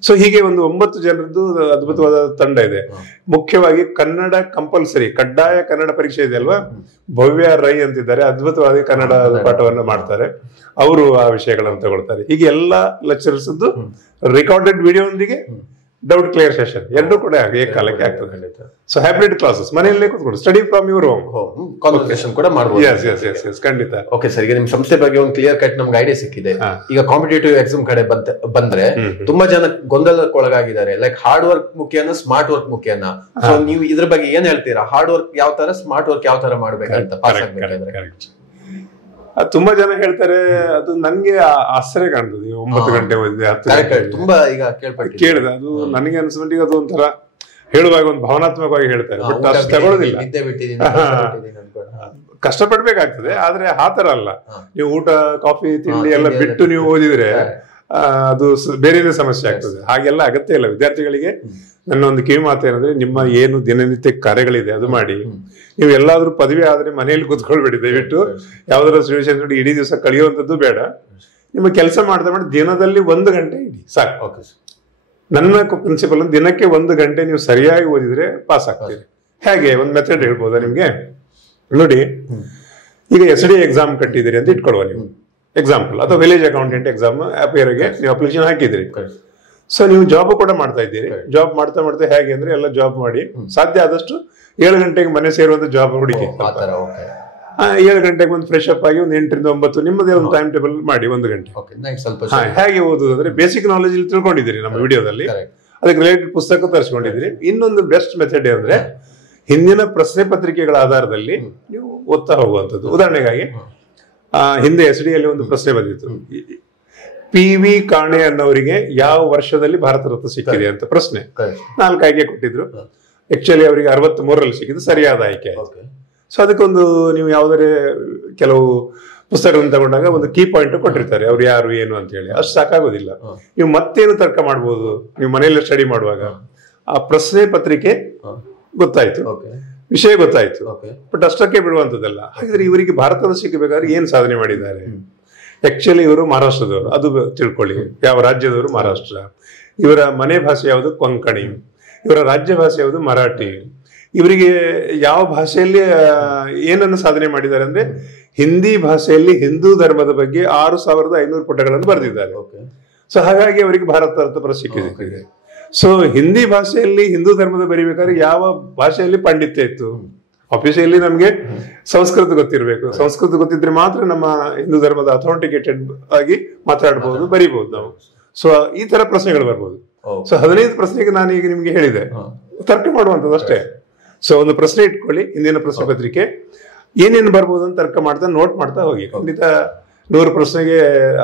ಸೊ ಹೀಗೆ ಒಂದು 9 ಜನರದ್ದು ಅದ್ಭುತವಾದ ತಂಡ ಇದೆ. ಮುಖ್ಯವಾಗಿ ಕನ್ನಡ ಕಂಪಲ್ಸರಿ, ಕಡ್ಡಾಯ ಕನ್ನಡ ಪರೀಕ್ಷೆ ಇದೆ ಅಲ್ವಾ, ಭವ್ಯ ರೈ ಅಂತಿದ್ದಾರೆ, ಅದ್ಭುತವಾದ ಕನ್ನಡ ಪಾಠವನ್ನು ಮಾಡ್ತಾರೆ, ಅವರು ಆ ವಿಷಯಗಳನ್ನು ತಗೊಳ್ತಾರೆ. ಹೀಗೆ ಎಲ್ಲಾ ಲೆಕ್ಚರರ್ಸ್ ರೆಕಾರ್ಡೆಡ್ ವಿಡಿಯೋದೊಂದಿಗೆ ಡೌಟ್ ಕ್ಲಿಯರ್ ಸೆಷನ್ ಎರಡೂ ಕೂಡ ಏಕಾಲಕ್ಕೆ ಆಗ್ತದೆ. ಸೊ ಹೈಬ್ರಿಡ್ ಕ್ಲಾಸಸ್ ಮನೆಯಲ್ಲೇ ಕೂತ್ಕೊಂಡು study from your home conversation ಕೂಡ ಮಾಡಬಹುದು. ಖಂಡಿತ. ಓಕೆ ಸರ್, ಈಗ ನಿಮ್ ಸಂಸ್ಥೆ ಬಗ್ಗೆ ಒಂದು ಕ್ಲಿಯರ್ ಕಟ್ ನಮ್ಗೆ ಐಡಿಯಾ ಸಿಕ್ಕಿದೆ. ಈಗ ಕಾಂಪಿಟೇಟಿವ್ ಎಕ್ಸಾಮ್ ಕಡೆ ಬಂದ್ರೆ ತುಂಬಾ ಜನ ಗೊಂದಲಕ್ಕೊಳಗಾಗಿದ್ದಾರೆ. ಲೈಕ್ ಹಾರ್ಡ್ ವರ್ಕ್ ಮುಖ್ಯನಾ, ಸ್ಮಾರ್ಟ್ ವರ್ಕ್ ಮುಖ್ಯನಾ? ಸೊ ನೀವು ಇದ್ರ ಬಗ್ಗೆ ಏನ್ ಹೇಳ್ತೀರಾ? ಹಾರ್ಡ್ ವರ್ಕ್ ಯಾವ ತರ, ಸ್ಮಾರ್ಟ್ ವರ್ಕ್ ಯಾವ ತರ ಮಾಡ್ಬೇಕಂತ ಪಾಸ್ ಆಗ್ಬೇಕಾದ್ರೆ? ತುಂಬಾ ಜನ ಹೇಳ್ತಾರೆ, ಅದು ನನ್ಗೆ ಆಶ್ಚರ್ಯ ಕಾಣ್ತದೆ. 9 ಗಂಟೆ ಓದಿದೆ, 10 ಗಂಟೆ ತುಂಬಾ ಈಗ ಕೇಳಿದೆ. ಅದು ನನಗೆ ಅನ್ಸ್ಬಿಟ್ಟಿಗೆ ಅದು ಒಂಥರ ಹೇಳುವಾಗ ಒಂದು ಭಾವನಾತ್ಮಕವಾಗಿ ಹೇಳ್ತಾರೆ, ಬಟ್ ಅಷ್ಟು ತಗೊಳ್ಳೋದಿಲ್ಲ. ಕಷ್ಟಪಡ್ಬೇಕಾಗ್ತದೆ, ಆದ್ರೆ ಆತರ ಅಲ್ಲ. ನೀವು ಊಟ, ಕಾಫಿ, ತಿಂಡಿ ಎಲ್ಲ ಬಿಟ್ಟು ನೀವು ಓದಿದ್ರೆ ಅದು ಬೇರೆನೇ ಸಮಸ್ಯೆ ಆಗ್ತದೆ. ಹಾಗೆಲ್ಲ ಅಗತ್ಯ ಇಲ್ಲ ವಿದ್ಯಾರ್ಥಿಗಳಿಗೆ. ನನ್ನ ಒಂದು ಕಿವಿ ಮಾತು ಏನಂದ್ರೆ, ನಿಮ್ಮ ಏನು ದಿನನಿತ್ಯ ಕಾರ್ಯಗಳಿದೆ ಅದು ಮಾಡಿ. ನೀವು ಎಲ್ಲಾದ್ರೂ ಪದವಿ ಆದ್ರೆ ಮನೆಯಲ್ಲಿ ಕೂತ್ಕೊಳ್ಬೇಡಿ ದಯವಿಟ್ಟು. ಯಾವ್ದಾದ್ರು ಸಿಚುವೇಶನ್ ನೋಡಿ ಇಡೀ ದಿವಸ ಕಳೆಯುವಂಥದ್ದು ಬೇಡ. ನಿಮ್ಮ ಕೆಲಸ ಮಾಡ್ತಾ ಮಾಡಿ ದಿನದಲ್ಲಿ 1 ಗಂಟೆ ಇಡಿ ಸಾಕು. ನನ್ನ ಪ್ರಿನ್ಸಿಪಲ್ ದಿನಕ್ಕೆ 1 ಗಂಟೆ ನೀವು ಸರಿಯಾಗಿ ಓದಿದ್ರೆ ಪಾಸ್ ಆಗ್ತೀರಿ. ಹೇಗೆ ಒಂದು ಮೆಥಡ್ ಹೇಳ್ಬೋದಾ ನಿಮ್ಗೆ? ನೋಡಿ, ಈಗ SDA ಎಕ್ಸಾಮ್ ಕಟ್ಟಿದಿರಿ ಅಂತ ಇಟ್ಕೊಳ್ಳುವ ನೀವು ಎಕ್ಸಾಂಪಲ್, ಅಥವಾ ವಿಲೇಜ್ ಅಕೌಂಟೆಂಟ್ ಎಕ್ಸಾಮ್ ಅಪೇರ್ಗೆ ನೀವು ಅಪ್ಲಿಕೇಶನ್ ಹಾಕಿದಿರಿ. ಸೊ ನೀವು ಜಾಬ್ ಕೂಡ ಮಾಡ್ತಾ ಇದ್ದೀರಿ. ಜಾಬ್ ಮಾಡ್ತಾ ಮಾಡ್ತಾ ಹೇಗೆ ಅಂದ್ರೆ ಎಲ್ಲ ಜಾಬ್ ಮಾಡಿ ಸಾಧ್ಯ ಆದಷ್ಟು 7 ಗಂಟೆಗೆ ಮನೆ ಸೇರುವಂತ ಜಾಬ್ ಹುಡುಕಿ. 7 ಗಂಟೆಗೆ ಒಂದು ಫ್ರೆಶ್ ಅಪ್ ಆಗಿ ಒಂದು 8 ರಿಂದ 9 ನಿಮ್ಮದೇ ಒಂದು ಟೈಮ್ ಟೇಬಲ್ ಮಾಡಿ 1 ಗಂಟೆ. ಹೇಗೆ ಓದುದು ಅಂದ್ರೆ ಬೇಸಿಕ್ ನಾಲೆಜ್ ಇಲ್ಲಿ ತಿಳ್ಕೊಂಡಿದ್ದೀರಿ ನಮ್ಮ ವಿಡಿಯೋದಲ್ಲಿ, ಅದಕ್ಕೆ ರಿಲೇಟೆಡ್ ಪುಸ್ತಕ ತರಿಸ್ಕೊಂಡಿದ್ದೀರಿ. ಇನ್ನೊಂದು ಬೆಸ್ಟ್ ಮೆಥಡ್ ಅಂದ್ರೆ ಹಿಂದಿನ ಪ್ರಶ್ನೆ ಪತ್ರಿಕೆಗಳ ಆಧಾರದಲ್ಲಿ ನೀವು ಓದ್ತಾ ಹೋಗುವಂಥದ್ದು. ಉದಾಹರಣೆಗಾಗಿ ಹಿಂದೆ SD ಅಲ್ಲಿ ಒಂದು ಪ್ರಶ್ನೆ ಬಂದಿತ್ತು, PV ಕಾಣೆ ಅನ್ನೋರಿಗೆ ಯಾವ ವರ್ಷದಲ್ಲಿ ಭಾರತ ರತ್ನ ಸಿಕ್ಕಿದೆ ಅಂತ ಪ್ರಶ್ನೆ. 4 ಆಯ್ಕೆ ಕೊಟ್ಟಿದ್ರು. ಆಕ್ಚುಲಿ ಅವರಿಗೆ 63ರಲ್ಲಿ ಸಿಕ್ಕಿದ್ದು ಸರಿಯಾದ ಆಯ್ಕೆ ಆಯ್ತು. ಸೊ ಅದಕ್ಕೊಂದು ನೀವು ಯಾವುದೇ ಕೆಲವು ಪುಸ್ತಕಗಳನ್ನು ತಗೊಂಡಾಗ ಒಂದು ಕೀ ಪಾಯಿಂಟ್ ಕೊಟ್ಟಿರ್ತಾರೆ, ಅವ್ರು ಯಾರು ಏನು ಅಂತ ಹೇಳಿ. ಅಷ್ಟು ಸಾಕಾಗೋದಿಲ್ಲ. ನೀವು ಮತ್ತೇನು ತರ್ಕ ಮಾಡ್ಬೋದು ನೀವು ಮನೆಯಲ್ಲೇ ಸ್ಟಡಿ ಮಾಡುವಾಗ. ಆ ಪ್ರಶ್ನೆ ಪತ್ರಿಕೆ ಗೊತ್ತಾಯ್ತು, ವಿಷಯ ಗೊತ್ತಾಯ್ತು, ಬಟ್ ಅಷ್ಟಕ್ಕೆ ಬಿಡುವಂತದ್ದಲ್ಲ. ಹಾಗಿದ್ರೆ ಇವರಿಗೆ ಭಾರತದ ಸಿಕ್ಕಬೇಕಾದ್ರೆ ಏನ್ ಸಾಧನೆ ಮಾಡಿದ್ದಾರೆ? ಆಕ್ಚುಲಿ ಇವರು ಮಹಾರಾಷ್ಟ್ರದವರು, ಅದು ತಿಳ್ಕೊಳ್ಳಿ. ಯಾವ ರಾಜ್ಯದವರು? ಮಹಾರಾಷ್ಟ್ರ. ಇವರ ಮನೆ ಭಾಷೆ ಯಾವುದು? ಕೊಂಕಣಿ. ಇವರ ರಾಜ್ಯ ಭಾಷೆ ಯಾವುದು? ಮರಾಠಿ. ಇವರಿಗೆ ಯಾವ ಭಾಷೆಯಲ್ಲಿ ಏನನ್ನು ಸಾಧನೆ ಮಾಡಿದ್ದಾರೆ ಅಂದ್ರೆ ಹಿಂದಿ ಭಾಷೆಯಲ್ಲಿ ಹಿಂದೂ ಧರ್ಮದ ಬಗ್ಗೆ 6500 ಪುಟಗಳನ್ನು ಬರೆದಿದ್ದಾರೆ. ಸೊ ಹಾಗಾಗಿ ಅವರಿಗೆ ಭಾರತ ರತ್ನ ಪ್ರಶಸ್ತಿ ಸಿಕ್ಕಿದೆ. ಸೊ ಹಿಂದಿ ಭಾಷೆಯಲ್ಲಿ ಹಿಂದೂ ಧರ್ಮದ ಬರಿಬೇಕಾದ್ರೆ ಯಾವ ಭಾಷೆಯಲ್ಲಿ ಪಾಂಡಿತ್ಯ ಇತ್ತು? ಆಫೀಸಿಯಲ್ಲಿ ನಮ್ಗೆ ಸಂಸ್ಕೃತ ಗೊತ್ತಿರ್ಬೇಕು. ಸಂಸ್ಕೃತ ಗೊತ್ತಿದ್ರೆ ಮಾತ್ರ ನಮ್ಮ ಹಿಂದೂ ಧರ್ಮದ ಅಥೆಂಟಿಕೇಟೆಡ್ ಆಗಿ ಮಾತಾಡಬಹುದು, ಬರಿಬಹುದು ನಾವು. ಸೊ ಈ ತರ ಪ್ರಶ್ನೆಗಳು ಬರ್ಬೋದು. ಸೊ 15 ಪ್ರಶ್ನೆಗೆ ನಾನು ಈಗ ನಿಮ್ಗೆ ಹೇಳಿದೆ, ತರ್ಕ ಮಾಡುವಂಥದ್ದು ಅಷ್ಟೇ. ಸೊ ಒಂದು ಪ್ರಶ್ನೆ ಇಟ್ಕೊಳ್ಳಿ, ಹಿಂದಿನ ಪ್ರಶ್ನೆ ಪತ್ರಿಕೆ ಏನೇನು ಬರ್ಬೋದು ಅಂತ ತರ್ಕ ಮಾಡ್ತಾ ನೋಟ್ ಮಾಡ್ತಾ ಹೋಗಿ. ಖಂಡಿತ 100 ಪ್ರಶ್ನೆಗೆ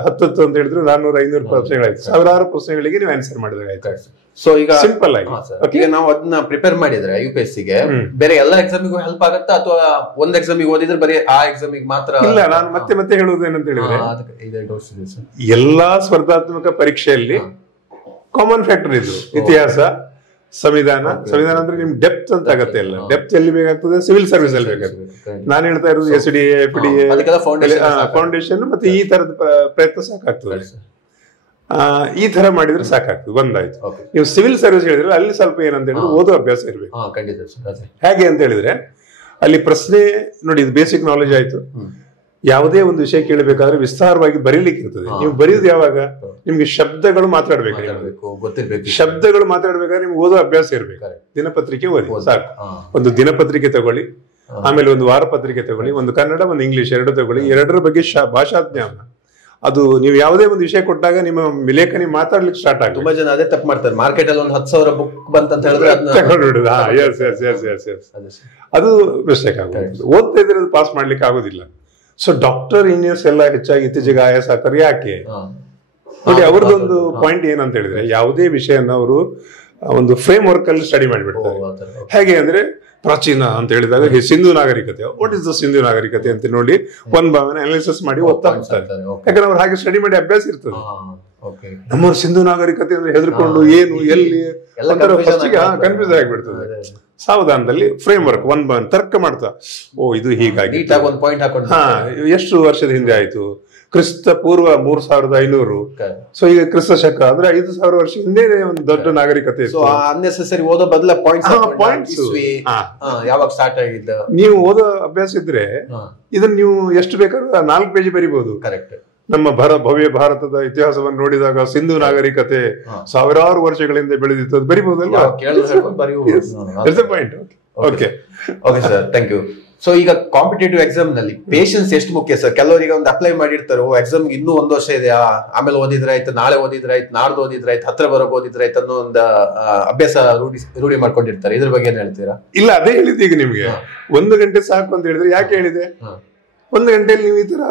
10 ಅಂತ ಹೇಳಿದ್ರು 400-500 ಪ್ರಶ್ನೆಗಳಾಯ್ತು. ಸಾವಿರಾರು ಪ್ರಶ್ನೆಗಳಿಗೆ ನೀವು ಆನ್ಸರ್ ಮಾಡಿದಾಗ ಆಯ್ತು. ಸೊ ಈಗ ಸಿಂಪಲ್ ಆಗಿ ಈಗ ನಾವು ಅದನ್ನ ಪ್ರಿಪೇರ್ ಮಾಡಿದ್ರೆ UPSCಗೆ ಬೇರೆ ಎಲ್ಲಾ ಎಕ್ಸಾಮಿಗೂ ಹೆಲ್ಪ್ ಆಗುತ್ತಾ, ಅಥವಾ ಒಂದ್ ಎಕ್ಸಾಮಿಗೆ ಓದಿದ್ರೆ ಬರೀ ಆ ಎಕ್ಸಾಮಿಗೆ ಮಾತ್ರ? ಇಲ್ಲ, ನಾನು ಮತ್ತೆ ಹೇಳುವುದೇನಂತ ಹೇಳಿದ್ರೆ ಎಲ್ಲಾ ಸ್ಪರ್ಧಾತ್ಮಕ ಪರೀಕ್ಷೆಯಲ್ಲಿ ಕಾಮನ್ ಫ್ಯಾಕ್ಟರ್ ಇದು ಇತಿಹಾಸ, ಸಂವಿಧಾನ. ಸಂವಿಧಾನ ಅಂದ್ರೆ ನಿಮ್ಗೆ ಡೆಪ್ತ್ ಅಂತ ಆಗತ್ತೆ. ಇಲ್ಲ ಡೆಪ್ತ್ ಎಲ್ಲಿ ಬೇಕಾಗ್ತದೆ? ಸಿವಿಲ್ ಸರ್ವಿಸ್ ಅಲ್ಲಿ ಬೇಕಾಗ್ತದೆ. ನಾನು ಹೇಳ್ತಾ ಇರೋದು SDA, FDA, ಫೌಂಡೇಶನ್ ಮತ್ತೆ ಈ ತರದ ಪ್ರಯತ್ನ ಸಾಕಾಗ್ತದೆ. ಈ ತರ ಮಾಡಿದ್ರೆ ಸಾಕಾಗ್ತದೆ. ಒಂದಾಯ್ತು. ನೀವು ಸಿವಿಲ್ ಸರ್ವಿಸ್ ಹೇಳಿದ್ರೆ ಅಲ್ಲಿ ಸ್ವಲ್ಪ ಏನಂತ ಹೇಳಿದ್ರೆ ಓದೋ ಅಭ್ಯಾಸ ಇರ್ಬೇಕು. ಹೇಗೆ ಅಂತ ಹೇಳಿದ್ರೆ ಅಲ್ಲಿ ಪ್ರಶ್ನೆ ನೋಡಿ, ಇದು ಬೇಸಿಕ್ ನಾಲೆಜ್ ಆಯ್ತು. ಯಾವುದೇ ಒಂದು ವಿಷಯ ಕೇಳಬೇಕಾದ್ರೆ ವಿಸ್ತಾರವಾಗಿ ಬರೀಲಿಕ್ಕೆ ಇರ್ತದೆ. ನೀವು ಬರೆಯುವುದು ಯಾವಾಗ? ನಿಮ್ಗೆ ಶಬ್ದಗಳು ಮಾತಾಡ್ಬೇಕು. ಶಬ್ದಗಳು ಮಾತಾಡ್ಬೇಕಾದ್ರೆ ನಿಮ್ಗೆ ಓದೋ ಅಭ್ಯಾಸ ಇರ್ಬೇಕು. ದಿನಪತ್ರಿಕೆ ಓದಿ ಸಾಕು. ಒಂದು ದಿನಪತ್ರಿಕೆ ತಗೊಳ್ಳಿ, ಆಮೇಲೆ ಒಂದು ವಾರ ಪತ್ರಿಕೆ ತಗೊಳ್ಳಿ, ಒಂದು ಕನ್ನಡ ಒಂದು ಇಂಗ್ಲಿಷ್ 2 ತಗೊಳ್ಳಿ. 2ರ ಬಗ್ಗೆ ಭಾಷಾ ಜ್ಞಾನ. ಅದು ನೀವು ಯಾವುದೇ ಒಂದು ವಿಷಯ ಕೊಟ್ಟಾಗ ನಿಮ್ಮ ಲೇಖನಿ ಮಾತಾಡ್ಲಿಕ್ಕೆ ಸ್ಟಾರ್ಟ್ ಆಗುತ್ತೆ. ತುಂಬಾ ಜನ ಅದೇ ತಪ್ಪು ಮಾಡ್ತಾರೆ. ಮಾರ್ಕೆಟ್ ಅಲ್ಲಿ ಒಂದು 10,000 ಬುಕ್ ಬಂತ ಹೇಳಿದ್ರೆ ಅದು ಮಿಸ್ಟೇಕ್ ಆಗುತ್ತೆ. ಓದ್ತಾ ಇದ್ರೆ ಅದು ಪಾಸ್ ಮಾಡ್ಲಿಕ್ಕೆ ಆಗೋದಿಲ್ಲ. ಸೊ ಡಾಕ್ಟರ್ ಇಂಜಿನಿಯರ್ಸ್ ಎಲ್ಲ ಹೆಚ್ಚಾಗಿ ಇತ್ತೀಚೆಗೆ ಆಯಾಸ ಆಗ್ತಾರೆ. ಯಾಕೆ ನೋಡಿ, ಅವ್ರದ್ದೊಂದು ಪಾಯಿಂಟ್ ಏನಂತ ಹೇಳಿದ್ರೆ ಯಾವುದೇ ವಿಷಯನ ಅವರು ಒಂದು ಫ್ರೇಮ್ ವರ್ಕ್ ಅಲ್ಲಿ ಸ್ಟಡಿ ಮಾಡಿಬಿಡ್ತಾರೆ. ಹೇಗೆ ಅಂದ್ರೆ ಪ್ರಾಚೀನ ಅಂತ ಹೇಳಿದಾಗ ಸಿಂಧು ನಾಗರಿಕತೆ, ವಾಟ್ ಇಸ್ ದ ಸಿಂಧು ನಾಗರಿಕತೆ ಅಂತ ನೋಡಿ ಒಂದು ಭಾವನೆ ಅನಾಲಿಸಿಸ್ ಮಾಡಿ ಓದ್ತಾ ಹೋಗ್ತಾರೆ. ಯಾಕಂದ್ರೆ ಅವ್ರು ಹಾಗೆ ಸ್ಟಡಿ ಮಾಡಿ ಅಭ್ಯಾಸ ಇರ್ತದೆ. ನಮ್ಮವ್ರು ಸಿಂಧು ನಾಗರಿಕತೆ ಅಂದ್ರೆ ಹೆದರ್ಕೊಂಡು ಏನು ಎಲ್ಲಿ ಕನ್ಫ್ಯೂಸ್ ಆಗಿಬಿಡ್ತದೆ. ಸಾವಧಾನದಲ್ಲಿ ಫ್ರೇಮ್ ವರ್ಕ್ ಒಂದು ತರ್ಕ ಮಾಡ್ತಾ, ಓ ಇದು ಹೀಗಾಗಿ ಎಷ್ಟು ವರ್ಷದ ಹಿಂದೆ ಆಯ್ತು, ಕ್ರಿಸ್ತ ಪೂರ್ವ 3500. ಸೊ ಈಗ ಕ್ರಿಸ್ತ ಶಕ ಅಂದ್ರೆ 5000 ವರ್ಷ ಹಿಂದೆ ಒಂದು ದೊಡ್ಡ ನಾಗರಿಕತೆ. ಅನ್ನೆಸೆಸರಿ ಓದೋ ಬದಲ ಪಾಯಿಂಟ್ಸ್ ಯಾವಾಗ ಸ್ಟಾರ್ಟ್ ಆಗಿದ್ದ ನೀವು ಓದೋ ಅಭ್ಯಾಸ ಇದ್ರೆ ಇದನ್ನ ನೀವು ಎಷ್ಟು ಬೇಕಾದ್ರೂ 4 ಪೇಜ್ ಬರಿಬಹುದು. ಕರೆಕ್ಟ್. ನಮ್ಮ ಭವ್ಯ ಭಾರತದ ಇತಿಹಾಸವನ್ನು ನೋಡಿದಾಗ ಸಿಂಧು ನಾಗರಿಕತೆ ಸಾವಿರಾರು ವರ್ಷಗಳಿಂದ ಬೆಳೆದಿತ್ತು, ಅದು ಬರಿಬಹುದಲ್ಲ. Point. Okay sir, thank you. So ಈಗ ಕಾಂಪಿಟೇಟಿವ್ ಎಕ್ಸಾಮ್ ನಲ್ಲಿ ಪೇಷನ್ಸ್ ಎಷ್ಟು ಮುಖ್ಯ ಸರ್? ಕೆಲವರಿಗೆ ಒಂದು ಅಪ್ಲೈ ಮಾಡಿರ್ತಾರೆ, ಎಕ್ಸಾಮ್ ಇನ್ನೂ 1 ವರ್ಷ ಇದೆ, ಆಮೇಲೆ ಓದಿದ್ರೆ ಆಯ್ತು, ನಾಳೆ ಓದಿದ್ರೆ ಆಯ್ತು, ನಾಡ್ದು ಓದಿದ್ರೆ ಆಯ್ತು, ಹತ್ರ ಬರೋಕ್ ಓದಿದ್ರೆ ಆಯ್ತು ಅನ್ನೋ ಒಂದು ಅಭ್ಯಾಸ ರೂಢಿ ಮಾಡ್ಕೊಂಡಿರ್ತಾರೆ. ಇದ್ರ ಬಗ್ಗೆ ಏನ್ ಹೇಳ್ತೀರಾ? ಇಲ್ಲ, ಅದೇ ಹೇಳಿದ್ದು ಈಗ ನಿಮ್ಗೆ 1 ಗಂಟೆ ಸಾಕು ಅಂತ ಹೇಳಿದ್ರೆ. ಯಾಕೆ ಹೇಳಿದೆ? 1 ಗಂಟೆಯಲ್ಲಿ ನೀವು ಈ ತರ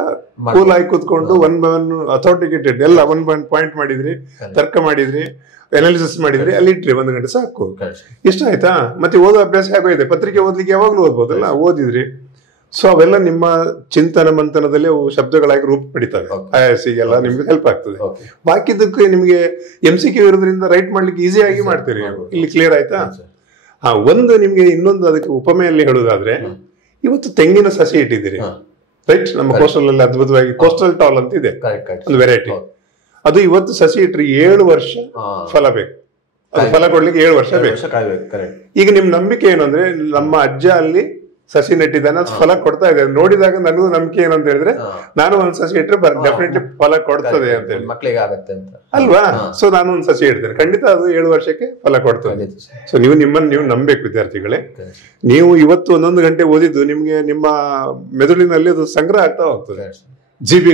ಕೂಲ್ ಆಗಿ ಕೂತ್ಕೊಂಡು ಒನ್ ಬೈ ಒನ್ ಅಥೆಂಟಿಕೇಟೆಡ್ ಎಲ್ಲ 1 ಪಾಯಿಂಟ್ ಮಾಡಿದ್ರಿ, ತರ್ಕ ಮಾಡಿದ್ರಿ, ಅನಾಲಿಸಿಸ್ ಮಾಡಿದ್ರಿ, ಅಲ್ಲಿ ಇಟ್ರಿ 1 ಗಂಟೆ ಸಾಕು. ಇಷ್ಟ ಆಯ್ತಾ? ಮತ್ತೆ ಓದೋ ಅಭ್ಯಾಸ ಆಗೋಗಿದೆ. ಪತ್ರಿಕೆ ಓದ್ಲಿಕ್ಕೆ ಯಾವಾಗ್ಲೂ ಓದ್ಬೋದಲ್ಲ, ಓದಿದ್ರಿ. ಸೊ ಅವೆಲ್ಲ ನಿಮ್ಮ ಚಿಂತನ ಮಂಥನದಲ್ಲಿ ಅವು ಶಬ್ದಗಳಾಗಿ ರೂಪ ಪಡಿತವೆ. IIScಗೆಲ್ಲ ನಿಮ್ಗೆ ಹೆಲ್ಪ್ ಆಗ್ತದೆ. ಬಾಕಿದಕ್ಕೆ ನಿಮ್ಗೆ MCQ ಇರೋದ್ರಿಂದ ರೈಟ್ ಮಾಡ್ಲಿಕ್ಕೆ ಈಸಿ ಆಗಿ ಮಾಡ್ತೀರಿ. ಇಲ್ಲಿ ಕ್ಲಿಯರ್ ಆಯ್ತಾ? ಒಂದು ನಿಮ್ಗೆ ಇನ್ನೊಂದು ಅದಕ್ಕೆ ಉಪಮೆಯಲ್ಲಿ ಹೇಳುವುದಾದ್ರೆ, ಇವತ್ತು ತೆಂಗಿನ ಸಸಿ ಇಟ್ಟಿದ್ದೀರಿ, ರೈಟ್? ನಮ್ಮ ಕೋಸ್ಟಲ್ ಅಲ್ಲಿ ಅದ್ಭುತವಾಗಿ ಕೋಸ್ಟಲ್ ಟಾಲ್ ಅಂತ ಇದೆ, ಒಂದು ವೆರೈಟಿ. ಅದು ಇವತ್ತು ಸಸಿ ಇಟ್ರಿ 7 ವರ್ಷ ಫಲ ಬೇಕು. ಅದು ಫಲ ಕೊಡ್ಲಿಕ್ಕೆ 7 ವರ್ಷ ಬೇಕು. ಈಗ ನಿಮ್ ನಂಬಿಕೆ ಏನು ಅಂದ್ರೆ, ನಮ್ಮ ಅಜ್ಜ ಅಲ್ಲಿ ಸಸಿ ನೆಟ್ಟಿದ್ದಾನೆ, ಅದು ಫಲ ಕೊಡ್ತಾ ಇದೆ. ನೋಡಿದಾಗ ನನಗೂ ನಂಬಿಕೆ ಏನಂತ ಹೇಳಿದ್ರೆ ನಾನು ಒಂದ್ ಸಸಿ ಇಟ್ಟರೆ ಡೆಫಿನೆಟ್ಲಿ ಫಲ ಕೊಡ್ತದೆ ಅಂತ ಹೇಳಿ, ಮಕ್ಕಳಿಗೆ ಆಗತ್ತೆ ಅಂತ ಅಲ್ವಾ. ಸೊ ನಾನು ಒಂದ್ ಸಸಿ ಇಡ್ತೇನೆ, ಖಂಡಿತ ಅದು 7 ವರ್ಷಕ್ಕೆ ಫಲ ಕೊಡ್ತದೆ. ಸೊ ನೀವು ನಿಮ್ಮನ್ನು ನೀವು ನಂಬಬೇಕು ವಿದ್ಯಾರ್ಥಿಗಳೇ. ನೀವು ಇವತ್ತು 1 ಗಂಟೆ ಓದಿದ್ದು ನಿಮ್ಗೆ ನಿಮ್ಮ ಮೆದುಳಿನಲ್ಲಿ ಅದು ಸಂಗ್ರಹ ಆಗ್ತಾ ಹೋಗ್ತದೆ, GB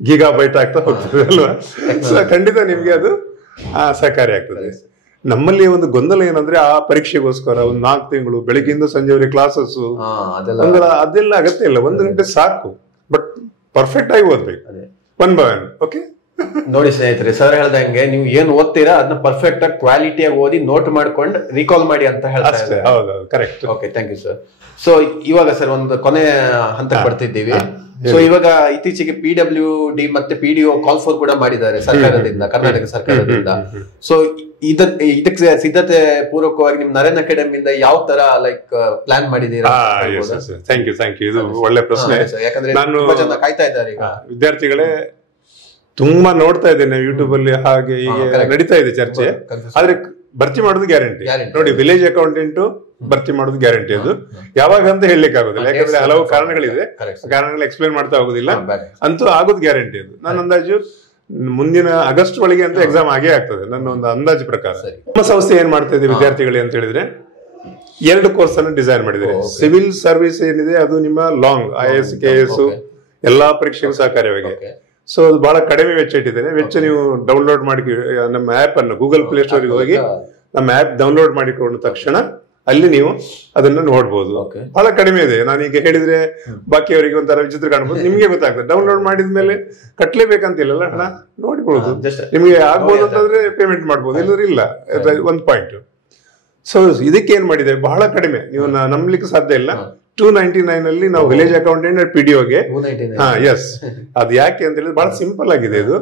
ಗೀಗಾಬೈಟ್ ಆಗ್ತಾ ಹೋಗ್ತದೆ ಅಲ್ವಾ. ಸೊ ಖಂಡಿತ ನಿಮ್ಗೆ ಅದು ಸಹಕಾರಿ ಆಗ್ತದೆ. ನಮ್ಮಲ್ಲಿ ಒಂದು ಗೊಂದಲ ಏನಂದ್ರೆ ಆ ಪರೀಕ್ಷೆಗೋಸ್ಕರ 4 ತಿಂಗಳು ಬೆಳಗ್ಗೆಯಿಂದ ಸಂಜೆವರೆಗೆ ಕ್ಲಾಸಸ್ ಅದೆಲ್ಲ ಅಗತ್ಯ ಇಲ್ಲ. 1 ಗಂಟೆ ಸಾಕು, ಬಟ್ ಪರ್ಫೆಕ್ಟ್ ಆಗಿ ಓದ್ಬೇಕು ಒನ್ ಬೈ ಒನ್. ಓಕೆ, ನೋಡಿ ಸ್ನೇಹಿತರೆ, ಸರ್ ಹೇಳ್ದಂಗೆ ನೀವು ಏನ್ ಓದ್ತೀರಾ ಅದನ್ನ ಪರ್ಫೆಕ್ಟ್ ಆಗಿ ಕ್ವಾಲಿಟಿಯಾಗಿ ಓದಿ ನೋಟ್ ಮಾಡ್ಕೊಂಡು ರೀಕಾಲ್ ಮಾಡಿ ಅಂತ ಹೇಳ್ತಾರೆ. ಹೌದು, correct. Okay, thank you sir. So ಇವಾಗ ಸರ್ ಒಂದು ಕೊನೆ ಹಂತಕ್ಕೆ ಬರ್ತಿದ್ದೀವಿ. ಸೊ ಇವಾಗ ಇತ್ತೀಚೆಗೆ PWD ಮತ್ತೆ PDO ಕಾಲ್ ಫಾರ್ ಕೂಡ ಮಾಡಿದ್ದಾರೆ ಸರ್ಕಾರದಿಂದ, ಕರ್ನಾಟಕ ಸರ್ಕಾರದಿಂದ. ಸೊ ಇದಕ್ಕೆ ಸಿದ್ಧತೆ ಪೂರ್ವಕವಾಗಿ ನಿಮ್ ನರೇನ್ ಅಕಾಡೆಮಿಯಿಂದ ಯಾವ ತರ ಲೈಕ್ ಪ್ಲಾನ್ ಮಾಡಿದೀರಾ? ಥ್ಯಾಂಕ್ ಯು, ಇದು ಒಳ್ಳೆ ಪ್ರಶ್ನೆ. ಯಾಕಂದ್ರೆ ತುಂಬಾ ಜನ ಕಾಯ್ತಾ ಇದ್ದಾರೆ. ಈಗ ವಿದ್ಯಾರ್ಥಿಗಳೇ ತುಂಬಾ ನೋಡ್ತಾ ಇದ್ದೇನೆ ಯೂಟ್ಯೂಬ್ ಅಲ್ಲಿ, ಹಾಗೆ ಹೀಗೆ ನಡೀತಾ ಇದೆ ಚರ್ಚೆ. ಆದ್ರೆ ಭರ್ತಿ ಮಾಡೋದು ಗ್ಯಾರಂಟಿ. ನೋಡಿ, ವಿಲೇಜ್ ಅಕೌಂಟೆಂಟ್ ಭರ್ತಿ ಮಾಡೋದು ಗ್ಯಾರಂಟಿ. ಅದು ಯಾವಾಗ ಅಂತ ಹೇಳಲಿಕ್ಕೆ ಆಗೋದಿಲ್ಲ, ಯಾಕಂದ್ರೆ ಹಲವು ಕಾರಣಗಳಿದೆ, ಕಾರಣಗಳು ಎಕ್ಸ್ಪ್ಲೇನ್ ಮಾಡ್ತಾ ಆಗೋದಿಲ್ಲ. ಅಂತೂ ಆಗೋದು ಗ್ಯಾರಂಟಿ. ಅದು ನನ್ನ ಅಂದಾಜು ಮುಂದಿನ ಆಗಸ್ಟ್ ಒಳಗೆ ಅಂತ ಎಕ್ಸಾಮ್ ಆಗೇ ಆಗ್ತದೆ, ನನ್ನ ಒಂದು ಅಂದಾಜು ಪ್ರಕಾರ. ನಮ್ಮ ಸಂಸ್ಥೆ ಏನ್ ಮಾಡ್ತಾ ಇದೆ ವಿದ್ಯಾರ್ಥಿಗಳಿಗೆ ಅಂತ ಹೇಳಿದ್ರೆ 2 ಕೋರ್ಸ್ ಅನ್ನು ಡಿಸೈನ್ ಮಾಡಿದ್ದಾರೆ. ಸಿವಿಲ್ ಸರ್ವಿಸ್ ಏನಿದೆ ಅದು ನಿಮ್ಮ ಲಾಂಗ್ IAS KS ಎಲ್ಲಾ ಪರೀಕ್ಷೆಗೂ ಸಹಕಾರಿಯಾಗಿ. ಸೊ ಅದು ಬಹಳ ಕಡಿಮೆ ವೆಚ್ಚ ಇಟ್ಟಿದ್ದೇನೆ. ವೆಚ್ಚ ನೀವು ಡೌನ್ಲೋಡ್ ಮಾಡಿ ನಮ್ಮ ಆಪ್ ಅನ್ನು ಗೂಗಲ್ ಪ್ಲೇ ಸ್ಟೋರ್ಗೆ ಹೋಗಿ ನಮ್ಮ ಆಪ್ ಡೌನ್ಲೋಡ್ ಮಾಡಿಕೊಂಡ ತಕ್ಷಣ ಅಲ್ಲಿ ನೀವು ಅದನ್ನು ನೋಡ್ಬೋದು. ಬಹಳ ಕಡಿಮೆ ಇದೆ. ನಾನೀಗ ಹೇಳಿದ್ರೆ ಬಾಕಿಯವರಿಗೆ ಒಂಥರ ವಿಚಿತ್ರ ಕಾಣ್ಬೋದು, ನಿಮ್ಗೆ ಗೊತ್ತಾಗ್ತದೆ. ಡೌನ್ಲೋಡ್ ಮಾಡಿದ್ಮೇಲೆ ಕಟ್ಲೇಬೇಕಂತಿಲ್ಲ, ಹಣ ನೋಡಿಕೊಳ್ಳೋದು. ನಿಮ್ಗೆ ಆಗ್ಬೋದು ಅಂತಂದ್ರೆ ಪೇಮೆಂಟ್ ಮಾಡ್ಬೋದು, ಇಲ್ಲದ್ರೆ ಇಲ್ಲ. ಒಂದು ಪಾಯಿಂಟ್. ಸೊ ಇದಕ್ಕೆ ಏನ್ ಮಾಡಿದೆ, ಬಹಳ ಕಡಿಮೆ, ನೀವು ನಂಬಲಿಕ್ಕೆ ಸಾಧ್ಯ ಇಲ್ಲ. 299 ಅಲ್ಲಿ ನಾವು ವಿಲೇಜ್ ಅಕೌಂಟೆಂಟ್ PDOಗೆ. ಎಸ್, ಅದು ಯಾಕೆ ಅಂತ ಹೇಳಿದ್ರೆ ಬಹಳ ಸಿಂಪಲ್ ಆಗಿದೆ. ಇದು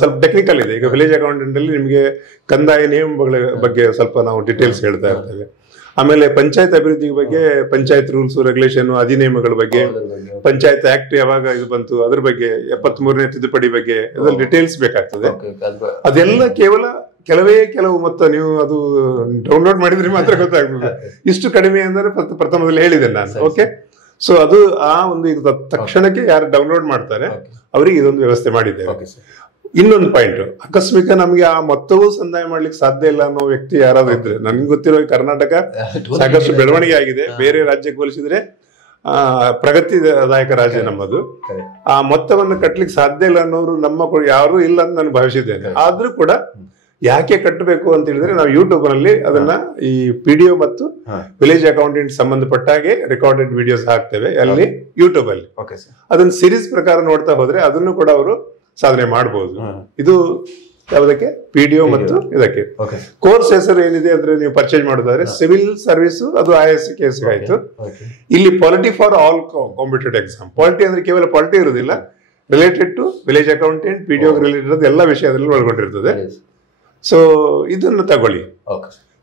ಸ್ವಲ್ಪ ಟೆಕ್ನಿಕಲ್ ಇದೆ. ಈಗ ವಿಲೇಜ್ ಅಕೌಂಟೆಂಟ್ ಅಲ್ಲಿ ನಿಮಗೆ ಕಂದಾಯ ನಿಯಮಗಳ ಬಗ್ಗೆ ಸ್ವಲ್ಪ ನಾವು ಡೀಟೇಲ್ಸ್ ಹೇಳ್ತಾ ಇರ್ತೇವೆ. ಆಮೇಲೆ ಪಂಚಾಯತ್ ಅಭಿವೃದ್ಧಿ ಬಗ್ಗೆ, ಪಂಚಾಯತ್ ರೂಲ್ಸ್ ರೆಗ್ಯುಲೇಷನ್ ಅಧಿನಿಯಮಗಳ ಬಗ್ಗೆ, ಪಂಚಾಯತ್ ಆಕ್ಟ್ ಯಾವಾಗ ಇದು ಬಂತು ಅದ್ರ ಬಗ್ಗೆ, 73ನೇ ತಿದ್ದುಪಡಿ ಬಗ್ಗೆ ಅದ್ರಲ್ಲಿ ಡೀಟೇಲ್ಸ್ ಬೇಕಾಗ್ತದೆ. ಅದೆಲ್ಲ ಕೆಲವು ಮೊತ್ತ ನೀವು ಅದು ಡೌನ್ಲೋಡ್ ಮಾಡಿದ್ರೆ ಮಾತ್ರ ಗೊತ್ತಾಗ್ತದೆ. ಇಷ್ಟು ಕಡಿಮೆ ಅಂದ್ರೆ ಪ್ರಥಮದಲ್ಲಿ ಹೇಳಿದೆ ನಾನು. ಓಕೆ, ಸೊ ಅದು ಆ ಒಂದು ಇದು ತಕ್ಷಣಕ್ಕೆ ಯಾರು ಡೌನ್ಲೋಡ್ ಮಾಡ್ತಾರೆ ಅವರಿಗೆ ಇದೊಂದು ವ್ಯವಸ್ಥೆ ಮಾಡಿದ್ದೇವೆ. ಇನ್ನೊಂದು ಪಾಯಿಂಟ್, ಅಕಸ್ಮಿಕ ನಮ್ಗೆ ಆ ಮೊತ್ತವೂ ಸಂದಾಯ ಮಾಡ್ಲಿಕ್ಕೆ ಸಾಧ್ಯ ಇಲ್ಲ ಅನ್ನೋ ವ್ಯಕ್ತಿ ಯಾರಾದ್ರೂ ಇದ್ರೆ, ನನ್ಗೆ ಗೊತ್ತಿರೋ ಕರ್ನಾಟಕ ಸಾಕಷ್ಟು ಬೆಳವಣಿಗೆ ಆಗಿದೆ. ಬೇರೆ ರಾಜ್ಯಕ್ಕೆ ಹೋಲಿಸಿದ್ರೆ ಪ್ರಗತಿದಾಯಕ ರಾಜ್ಯ ನಮ್ಮದು. ಆ ಮೊತ್ತವನ್ನು ಕಟ್ಲಿಕ್ಕೆ ಸಾಧ್ಯ ಇಲ್ಲ ಅನ್ನೋರು ನಮ್ಮ ಯಾರು ಇಲ್ಲ ಅಂತ ನಾನು ಭಾವಿಸಿದ್ದೇನೆ. ಆದ್ರೂ ಕೂಡ ಯಾಕೆ ಕಟ್ಟಬೇಕು ಅಂತ ಹೇಳಿದ್ರೆ, ನಾವು ಯೂಟ್ಯೂಬ್ ನಲ್ಲಿ ಅದನ್ನ ಈ PDO ಮತ್ತು ವಿಲೇಜ್ ಅಕೌಂಟೆಂಟ್ ಸಂಬಂಧಪಟ್ಟ ಹಾಗೆ ರೆಕಾರ್ಡೆಡ್ ವಿಡಿಯೋಸ್ ಹಾಕ್ತೇವೆ ಅಲ್ಲಿ ಯೂಟ್ಯೂಬ್ ಅಲ್ಲಿ. ಅದನ್ನ ಸಿರೀಸ್ ಪ್ರಕಾರ ನೋಡ್ತಾ ಹೋದ್ರೆ ಅದನ್ನು ಕೂಡ ಅವರು ಸಾಧನೆ ಮಾಡಬಹುದು. ಇದು ಯಾವುದಕ್ಕೆ, PDO ಮತ್ತು ಇದಕ್ಕೆ. ಕೋರ್ಸ್ ಹೆಸರು ಏನಿದೆ ಅಂದ್ರೆ ನೀವು ಪರ್ಚೇಸ್ ಮಾಡೋದಾದ್ರೆ ಸಿವಿಲ್ ಸರ್ವಿಸ್, ಅದು IAS KS ಆಯ್ತು. ಇಲ್ಲಿ polity for all competitive exam. Polity ಅಂದ್ರೆ ಕೇವಲ ಪಾಲಿಟಿ ಇರೋದಿಲ್ಲ, related to village accountant PDO related ಎಲ್ಲ ವಿಷಯದಲ್ಲಿ ಒಳಗೊಂಡಿರ್ತದೆ. ಸೊ ಇದನ್ನು ತಗೊಳ್ಳಿ.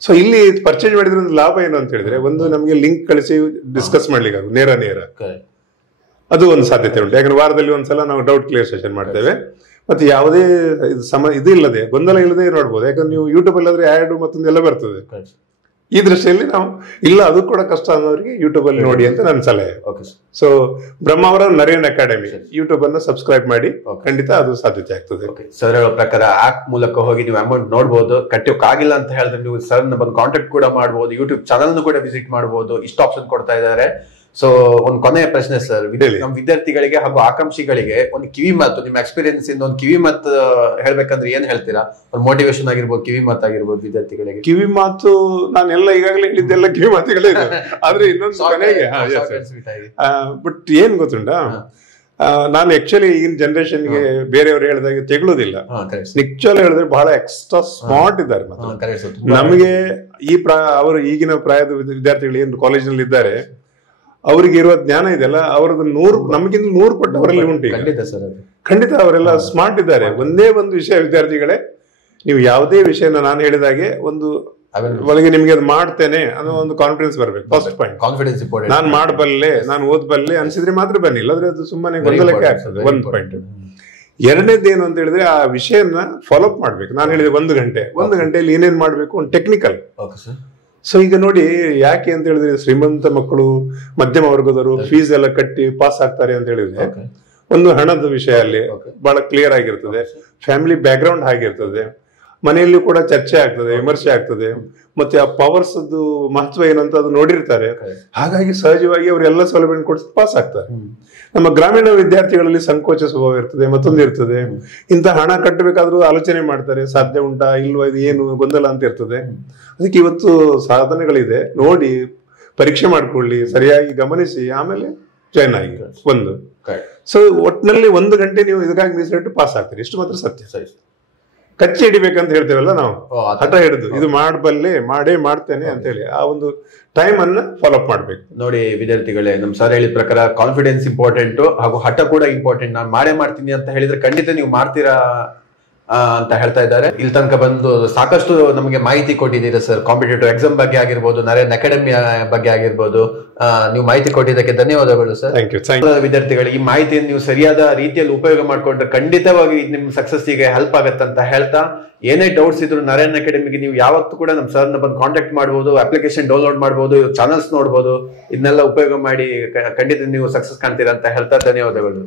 ಸೊ ಇಲ್ಲಿ ಪರ್ಚೇಸ್ ಮಾಡಿದ್ರೆ ಒಂದು ಲಾಭ ಏನು ಅಂತ ಹೇಳಿದ್ರೆ, ಒಂದು ನಮಗೆ ಲಿಂಕ್ ಕಳಿಸಿ ಡಿಸ್ಕಸ್ ಮಾಡ್ಲಿಕ್ಕೆ ನೇರ ಅದು ಒಂದು ಸಾಧ್ಯತೆ ಉಂಟು. ಯಾಕಂದ್ರೆ ವಾರದಲ್ಲಿ ಒಂದ್ಸಲ ನಾವು ಡೌಟ್ ಕ್ಲಿಯರ್ ಸೆಷನ್ ಮಾಡ್ತೇವೆ. ಮತ್ತೆ ಯಾವುದೇ ಇದು ಇಲ್ಲದೆ, ಗೊಂದಲ ಇಲ್ಲದೆ ನೋಡ್ಬೋದು. ಯಾಕಂದ್ರೆ ನೀವು ಯೂಟ್ಯೂಬ್ ಅಲ್ಲಿ ಆದ್ರೆ ಆಡ್ ಮತ್ತೊಂದೆಲ್ಲ ಬರ್ತದೆ. ಈ ದೃಷ್ಟಿಯಲ್ಲಿ ನಾವು ಇಲ್ಲ, ಅದು ಕೂಡ ಕಷ್ಟ ಅನ್ನೋರಿಗೆ ಯೂಟ್ಯೂಬ್ ಅಲ್ಲಿ ನೋಡಿ ಅಂತ ನನ್ನ ಸಲಹೆ. So Brahmavar Naren academy YouTube ಅನ್ನು ಸಬ್ಸ್ಕ್ರೈಬ್ ಮಾಡಿ, ಖಂಡಿತ ಅದು ಸಾಧ್ಯತೆ ಆಗ್ತದೆ. ಸರ್ ಹೇಳೋ ಪ್ರಕಾರ ಆಪ್ ಮೂಲಕ ಹೋಗಿ ನೀವು ಅಮೌಂಟ್ ನೋಡಬಹುದು. ಕಟ್ಟೋಕ್ಕಾಗಿಲ್ಲ ಅಂತ ಹೇಳಿದ್ರೆ ನೀವು ಸರ್ ಬಂದು ಕಾಂಟ್ಯಾಕ್ಟ್ ಕೂಡ ಮಾಡಬಹುದು, ಯೂಟ್ಯೂಬ್ ಚಾನಲ್ ಕೂಡ ವಿಸಿಟ್ ಮಾಡಬಹುದು. ಇಷ್ಟು ಆಪ್ಷನ್ ಕೊಡ್ತಾ ಇದ್ದಾರೆ. ಸೊ ಒಂದು ಕೊನೆಯ ಪ್ರಶ್ನೆ ಸರ್, ನಮ್ಮ ವಿದ್ಯಾರ್ಥಿಗಳಿಗೆ ಹಾಗೂ ಆಕಾಂಕ್ಷಿಗಳಿಗೆ ಒಂದು ಕಿವಿ ಮಾತು, ನಿಮ್ಮ ಎಕ್ಸ್ಪೀರಿಯನ್ಸ್ ಇಂದ ಒಂದು ಕಿವಿ ಮಾತು ಹೇಳ್ಬೇಕಂದ್ರೆ ಏನ್ ಹೇಳ್ತೀರಾ? ಒಂದು ಮೋಟಿವೇಶನ್ ಆಗಿರ್ಬೋದು, ಕಿವಿ ಮಾತಾಗಿರ್ಬೋದು ವಿದ್ಯಾರ್ಥಿಗಳಿಗೆ. ಕಿವಿ ಮಾತು ನಾನೆಲ್ಲ ಈಗಾಗಲೇ ಹೇಳಿದ್ದೆಲ್ಲ ಕಿವಿ ಮಾತುಗಳೇ ಇದೆ. ಆದ್ರೆ ಇನ್ನೊಂದು ಬಟ್ ಏನ್ ಗೊತ್ತುಂಟಾ, ನಾನು ಆಕ್ಚುಲಿ ಈಗಿನ ಜನರೇಷನ್ಗೆ ಬೇರೆಯವರು ಹೇಳಿದಾಗ ತೆಗೊಳ್ಳೋದಿಲ್ಲ. ನಿಜವಾಗ್ಲೂ ಹೇಳಿದ್ರೆ ಬಹಳ ಎಕ್ಸ್ಟ್ರಾ ಸ್ಮಾರ್ಟ್ ಇದ್ದಾರೆ. ನಮಗೆ ಅವರು ಈಗಿನ ಪ್ರಾಯದ ವಿದ್ಯಾರ್ಥಿಗಳು ಏನು ಕಾಲೇಜಿನಲ್ಲಿ ಇದ್ದಾರೆ, ಅವರಿಗೆ ಇರುವ ಜ್ಞಾನ ಇದೆಲ್ಲ ಅವರದ್ದು 100 ನಮಗಿಂತ 100 ಪಟ್ಟು ಅವರಲ್ಲಿ ಉಂಟು. ಖಂಡಿತ ಅವರೆಲ್ಲ ಸ್ಮಾರ್ಟ್ ಇದ್ದಾರೆ. ಒಂದೇ ಒಂದು ವಿಷಯ ವಿದ್ಯಾರ್ಥಿಗಳೇ, ನೀವು ಯಾವುದೇ ವಿಷಯನ ನಾನು ಹೇಳಿದಾಗೆ ಒಂದು ಒಳಗೆ ನಿಮ್ಗೆ ಅದು ಮಾಡ್ತೇನೆ ಅನ್ನೋ ಒಂದು ಕಾನ್ಫಿಡೆನ್ಸ್ ಬರ್ಬೇಕು. First point confidence. ನಾನು ಮಾಡಬಲ್ಲೆ, ನಾನು ಓದಬಲ್ಲೆ ಅನ್ಸಿದ್ರೆ ಮಾತ್ರ ಬನ್ನಿ, ಇಲ್ಲಾಂದ್ರೆ ಅದು ಸುಮ್ಮನೆ ಗೊಂದಲಕ್ಕೆ ಆಗ್ತದೆ. ಒಂದು ಪಾಯಿಂಟ್. ಎರಡನೇದೇನು ಅಂತ ಹೇಳಿದ್ರೆ, ಆ ವಿಷಯನ ಫಾಲೋ ಅಪ್ ಮಾಡ್ಬೇಕು. ನಾನು ಹೇಳಿದೆ 1 ಗಂಟೆಯಲ್ಲಿ ಏನೇನ್ ಮಾಡ್ಬೇಕು, ಒಂದು ಟೆಕ್ನಿಕಲ್. ಸೊ ಈಗ ನೋಡಿ ಯಾಕೆ ಅಂತ ಹೇಳಿದ್ರೆ ಶ್ರೀಮಂತ ಮಕ್ಕಳು ಮಧ್ಯಮ ವರ್ಗದವರು ಫೀಸ್ ಎಲ್ಲ ಕಟ್ಟಿ ಪಾಸ್ ಆಗ್ತಾರೆ ಅಂತ ಹೇಳಿದ್ರೆ ಒಂದು ಹಣದ ವಿಷಯ ಅಲ್ಲಿ ಬಹಳ ಕ್ಲಿಯರ್ ಆಗಿರ್ತದೆ, ಫ್ಯಾಮಿಲಿ ಬ್ಯಾಕ್ ಗ್ರೌಂಡ್ ಆಗಿರ್ತದೆ, ಮನೆಯಲ್ಲಿ ಕೂಡ ಚರ್ಚೆ ಆಗ್ತದೆ, ವಿಮರ್ಶೆ ಆಗ್ತದೆ, ಮತ್ತೆ ಆ ಪವರ್ಸ್ ಮಹತ್ವ ಏನಂತ ಅದು ನೋಡಿರ್ತಾರೆ. ಹಾಗಾಗಿ ಸಹಜವಾಗಿ ಅವರೆಲ್ಲ ಸೌಲಭ್ಯ ಕೊಡಿಸಿ ಪಾಸ್ ಆಗ್ತಾರೆ. ನಮ್ಮ ಗ್ರಾಮೀಣ ವಿದ್ಯಾರ್ಥಿಗಳಲ್ಲಿ ಸಂಕೋಚ ಸ್ವಭಾವ ಇರ್ತದೆ, ಮತ್ತೊಂದು ಇರ್ತದೆ, ಇಂಥ ಹಣ ಕಟ್ಟಬೇಕಾದ್ರೂ ಆಲೋಚನೆ ಮಾಡ್ತಾರೆ, ಸಾಧ್ಯ ಉಂಟಾ ಇಲ್ವಾ, ಇದು ಏನು ಗೊಂದಲ ಅಂತ ಇರ್ತದೆ. ಅದಕ್ಕೆ ಇವತ್ತು ಸಾಧನೆಗಳಿದೆ, ನೋಡಿ ಪರೀಕ್ಷೆ ಮಾಡ್ಕೊಳ್ಳಿ, ಸರಿಯಾಗಿ ಗಮನಿಸಿ ಆಮೇಲೆ ಜಾಯ್ನ್ ಆಗಿ. ಒಂದು ಸೊ ಒಟ್ಟಿನಲ್ಲಿ 1 ಗಂಟೆ ನೀವು ಇದಕ್ಕಾಗಿ ಮೀಸಲಿಟ್ಟು ಪಾಸ್ ಆಗ್ತೀರಿ, ಇಷ್ಟು ಮಾತ್ರ ಸತ್ಯ. ಕಚ್ಚಿ ಹಿಡಿಬೇಕಂತ ಹೇಳ್ತೇವಲ್ಲ ನಾವು, ಹಠ ಹಿಡಿದು ಇದು ಮಾಡಬಲ್ಲೆ ಮಾಡ್ತೇನೆ ಅಂತ ಹೇಳಿ ಆ ಒಂದು ಟೈಮ್ ಅನ್ನ ಫಾಲೋ ಅಪ್ ಮಾಡ್ಬೇಕು. ನೋಡಿ ವಿದ್ಯಾರ್ಥಿಗಳೇ, ನಮ್ ಸರ್ ಹೇಳಿದ ಪ್ರಕಾರ ಕಾನ್ಫಿಡೆನ್ಸ್ ಇಂಪಾರ್ಟೆಂಟ್ ಹಾಗೂ ಹಠ ಕೂಡ ಇಂಪಾರ್ಟೆಂಟ್. ನಾನು ಮಾಡ್ತೀನಿ ಅಂತ ಹೇಳಿದ್ರೆ ಖಂಡಿತ ನೀವು ಮಾಡ್ತೀರಾ ಅಂತ ಹೇಳ್ತಾ ಇದ್ದಾರೆ. ಇಲ್ಲಿ ತನಕ ಬಂದು ಸಾಕಷ್ಟು ನಮಗೆ ಮಾಹಿತಿ ಕೊಟ್ಟಿದ್ದೀರಾ ಸರ್, ಕಾಂಪಿಟೇಟಿವ್ ಎಕ್ಸಾಮ್ ಬಗ್ಗೆ ಆಗಿರ್ಬೋದು, ನರೇನ್ ಅಕಾಡೆಮಿ ಬಗ್ಗೆ ಆಗಿರ್ಬೋದು, ನೀವು ಮಾಹಿತಿ ಕೊಟ್ಟಿದ್ದಕ್ಕೆ ಧನ್ಯವಾದಗಳು ಸರ್. ವಿದ್ಯಾರ್ಥಿಗಳು, ಈ ಮಾಹಿತಿಯನ್ನು ನೀವು ಸರಿಯಾದ ರೀತಿಯಲ್ಲಿ ಉಪಯೋಗ ಮಾಡ್ಕೊಂಡ್ರೆ ಖಂಡಿತವಾಗಿ ನಿಮ್ ಸಕ್ಸಸ್ಸಿಗೆ ಹೆಲ್ಪ್ ಆಗತ್ತಂತ ಹೇಳ್ತಾ, ಏನೇ ಡೌಟ್ಸ್ ಇದ್ರು ನರೇನ್ ಅಕಾಡೆಮಿಗೆ ನೀವು ಯಾವತ್ತೂ ಕೂಡ ನಮ್ ಸರ್ನ ಬಂದು ಕಾಂಟ್ಯಾಕ್ಟ್ ಮಾಡಬಹುದು, ಅಪ್ಲಿಕೇಶನ್ ಡೌನ್ಲೋಡ್ ಮಾಡಬಹುದು, ಚಾನಲ್ಸ್ ನೋಡಬಹುದು, ಇದನ್ನೆಲ್ಲ ಉಪಯೋಗ ಮಾಡಿ ಖಂಡಿತ ನೀವು ಸಕ್ಸಸ್ ಕಾಣ್ತೀರಾ ಅಂತ ಹೇಳ್ತಾ ಧನ್ಯವಾದಗಳು.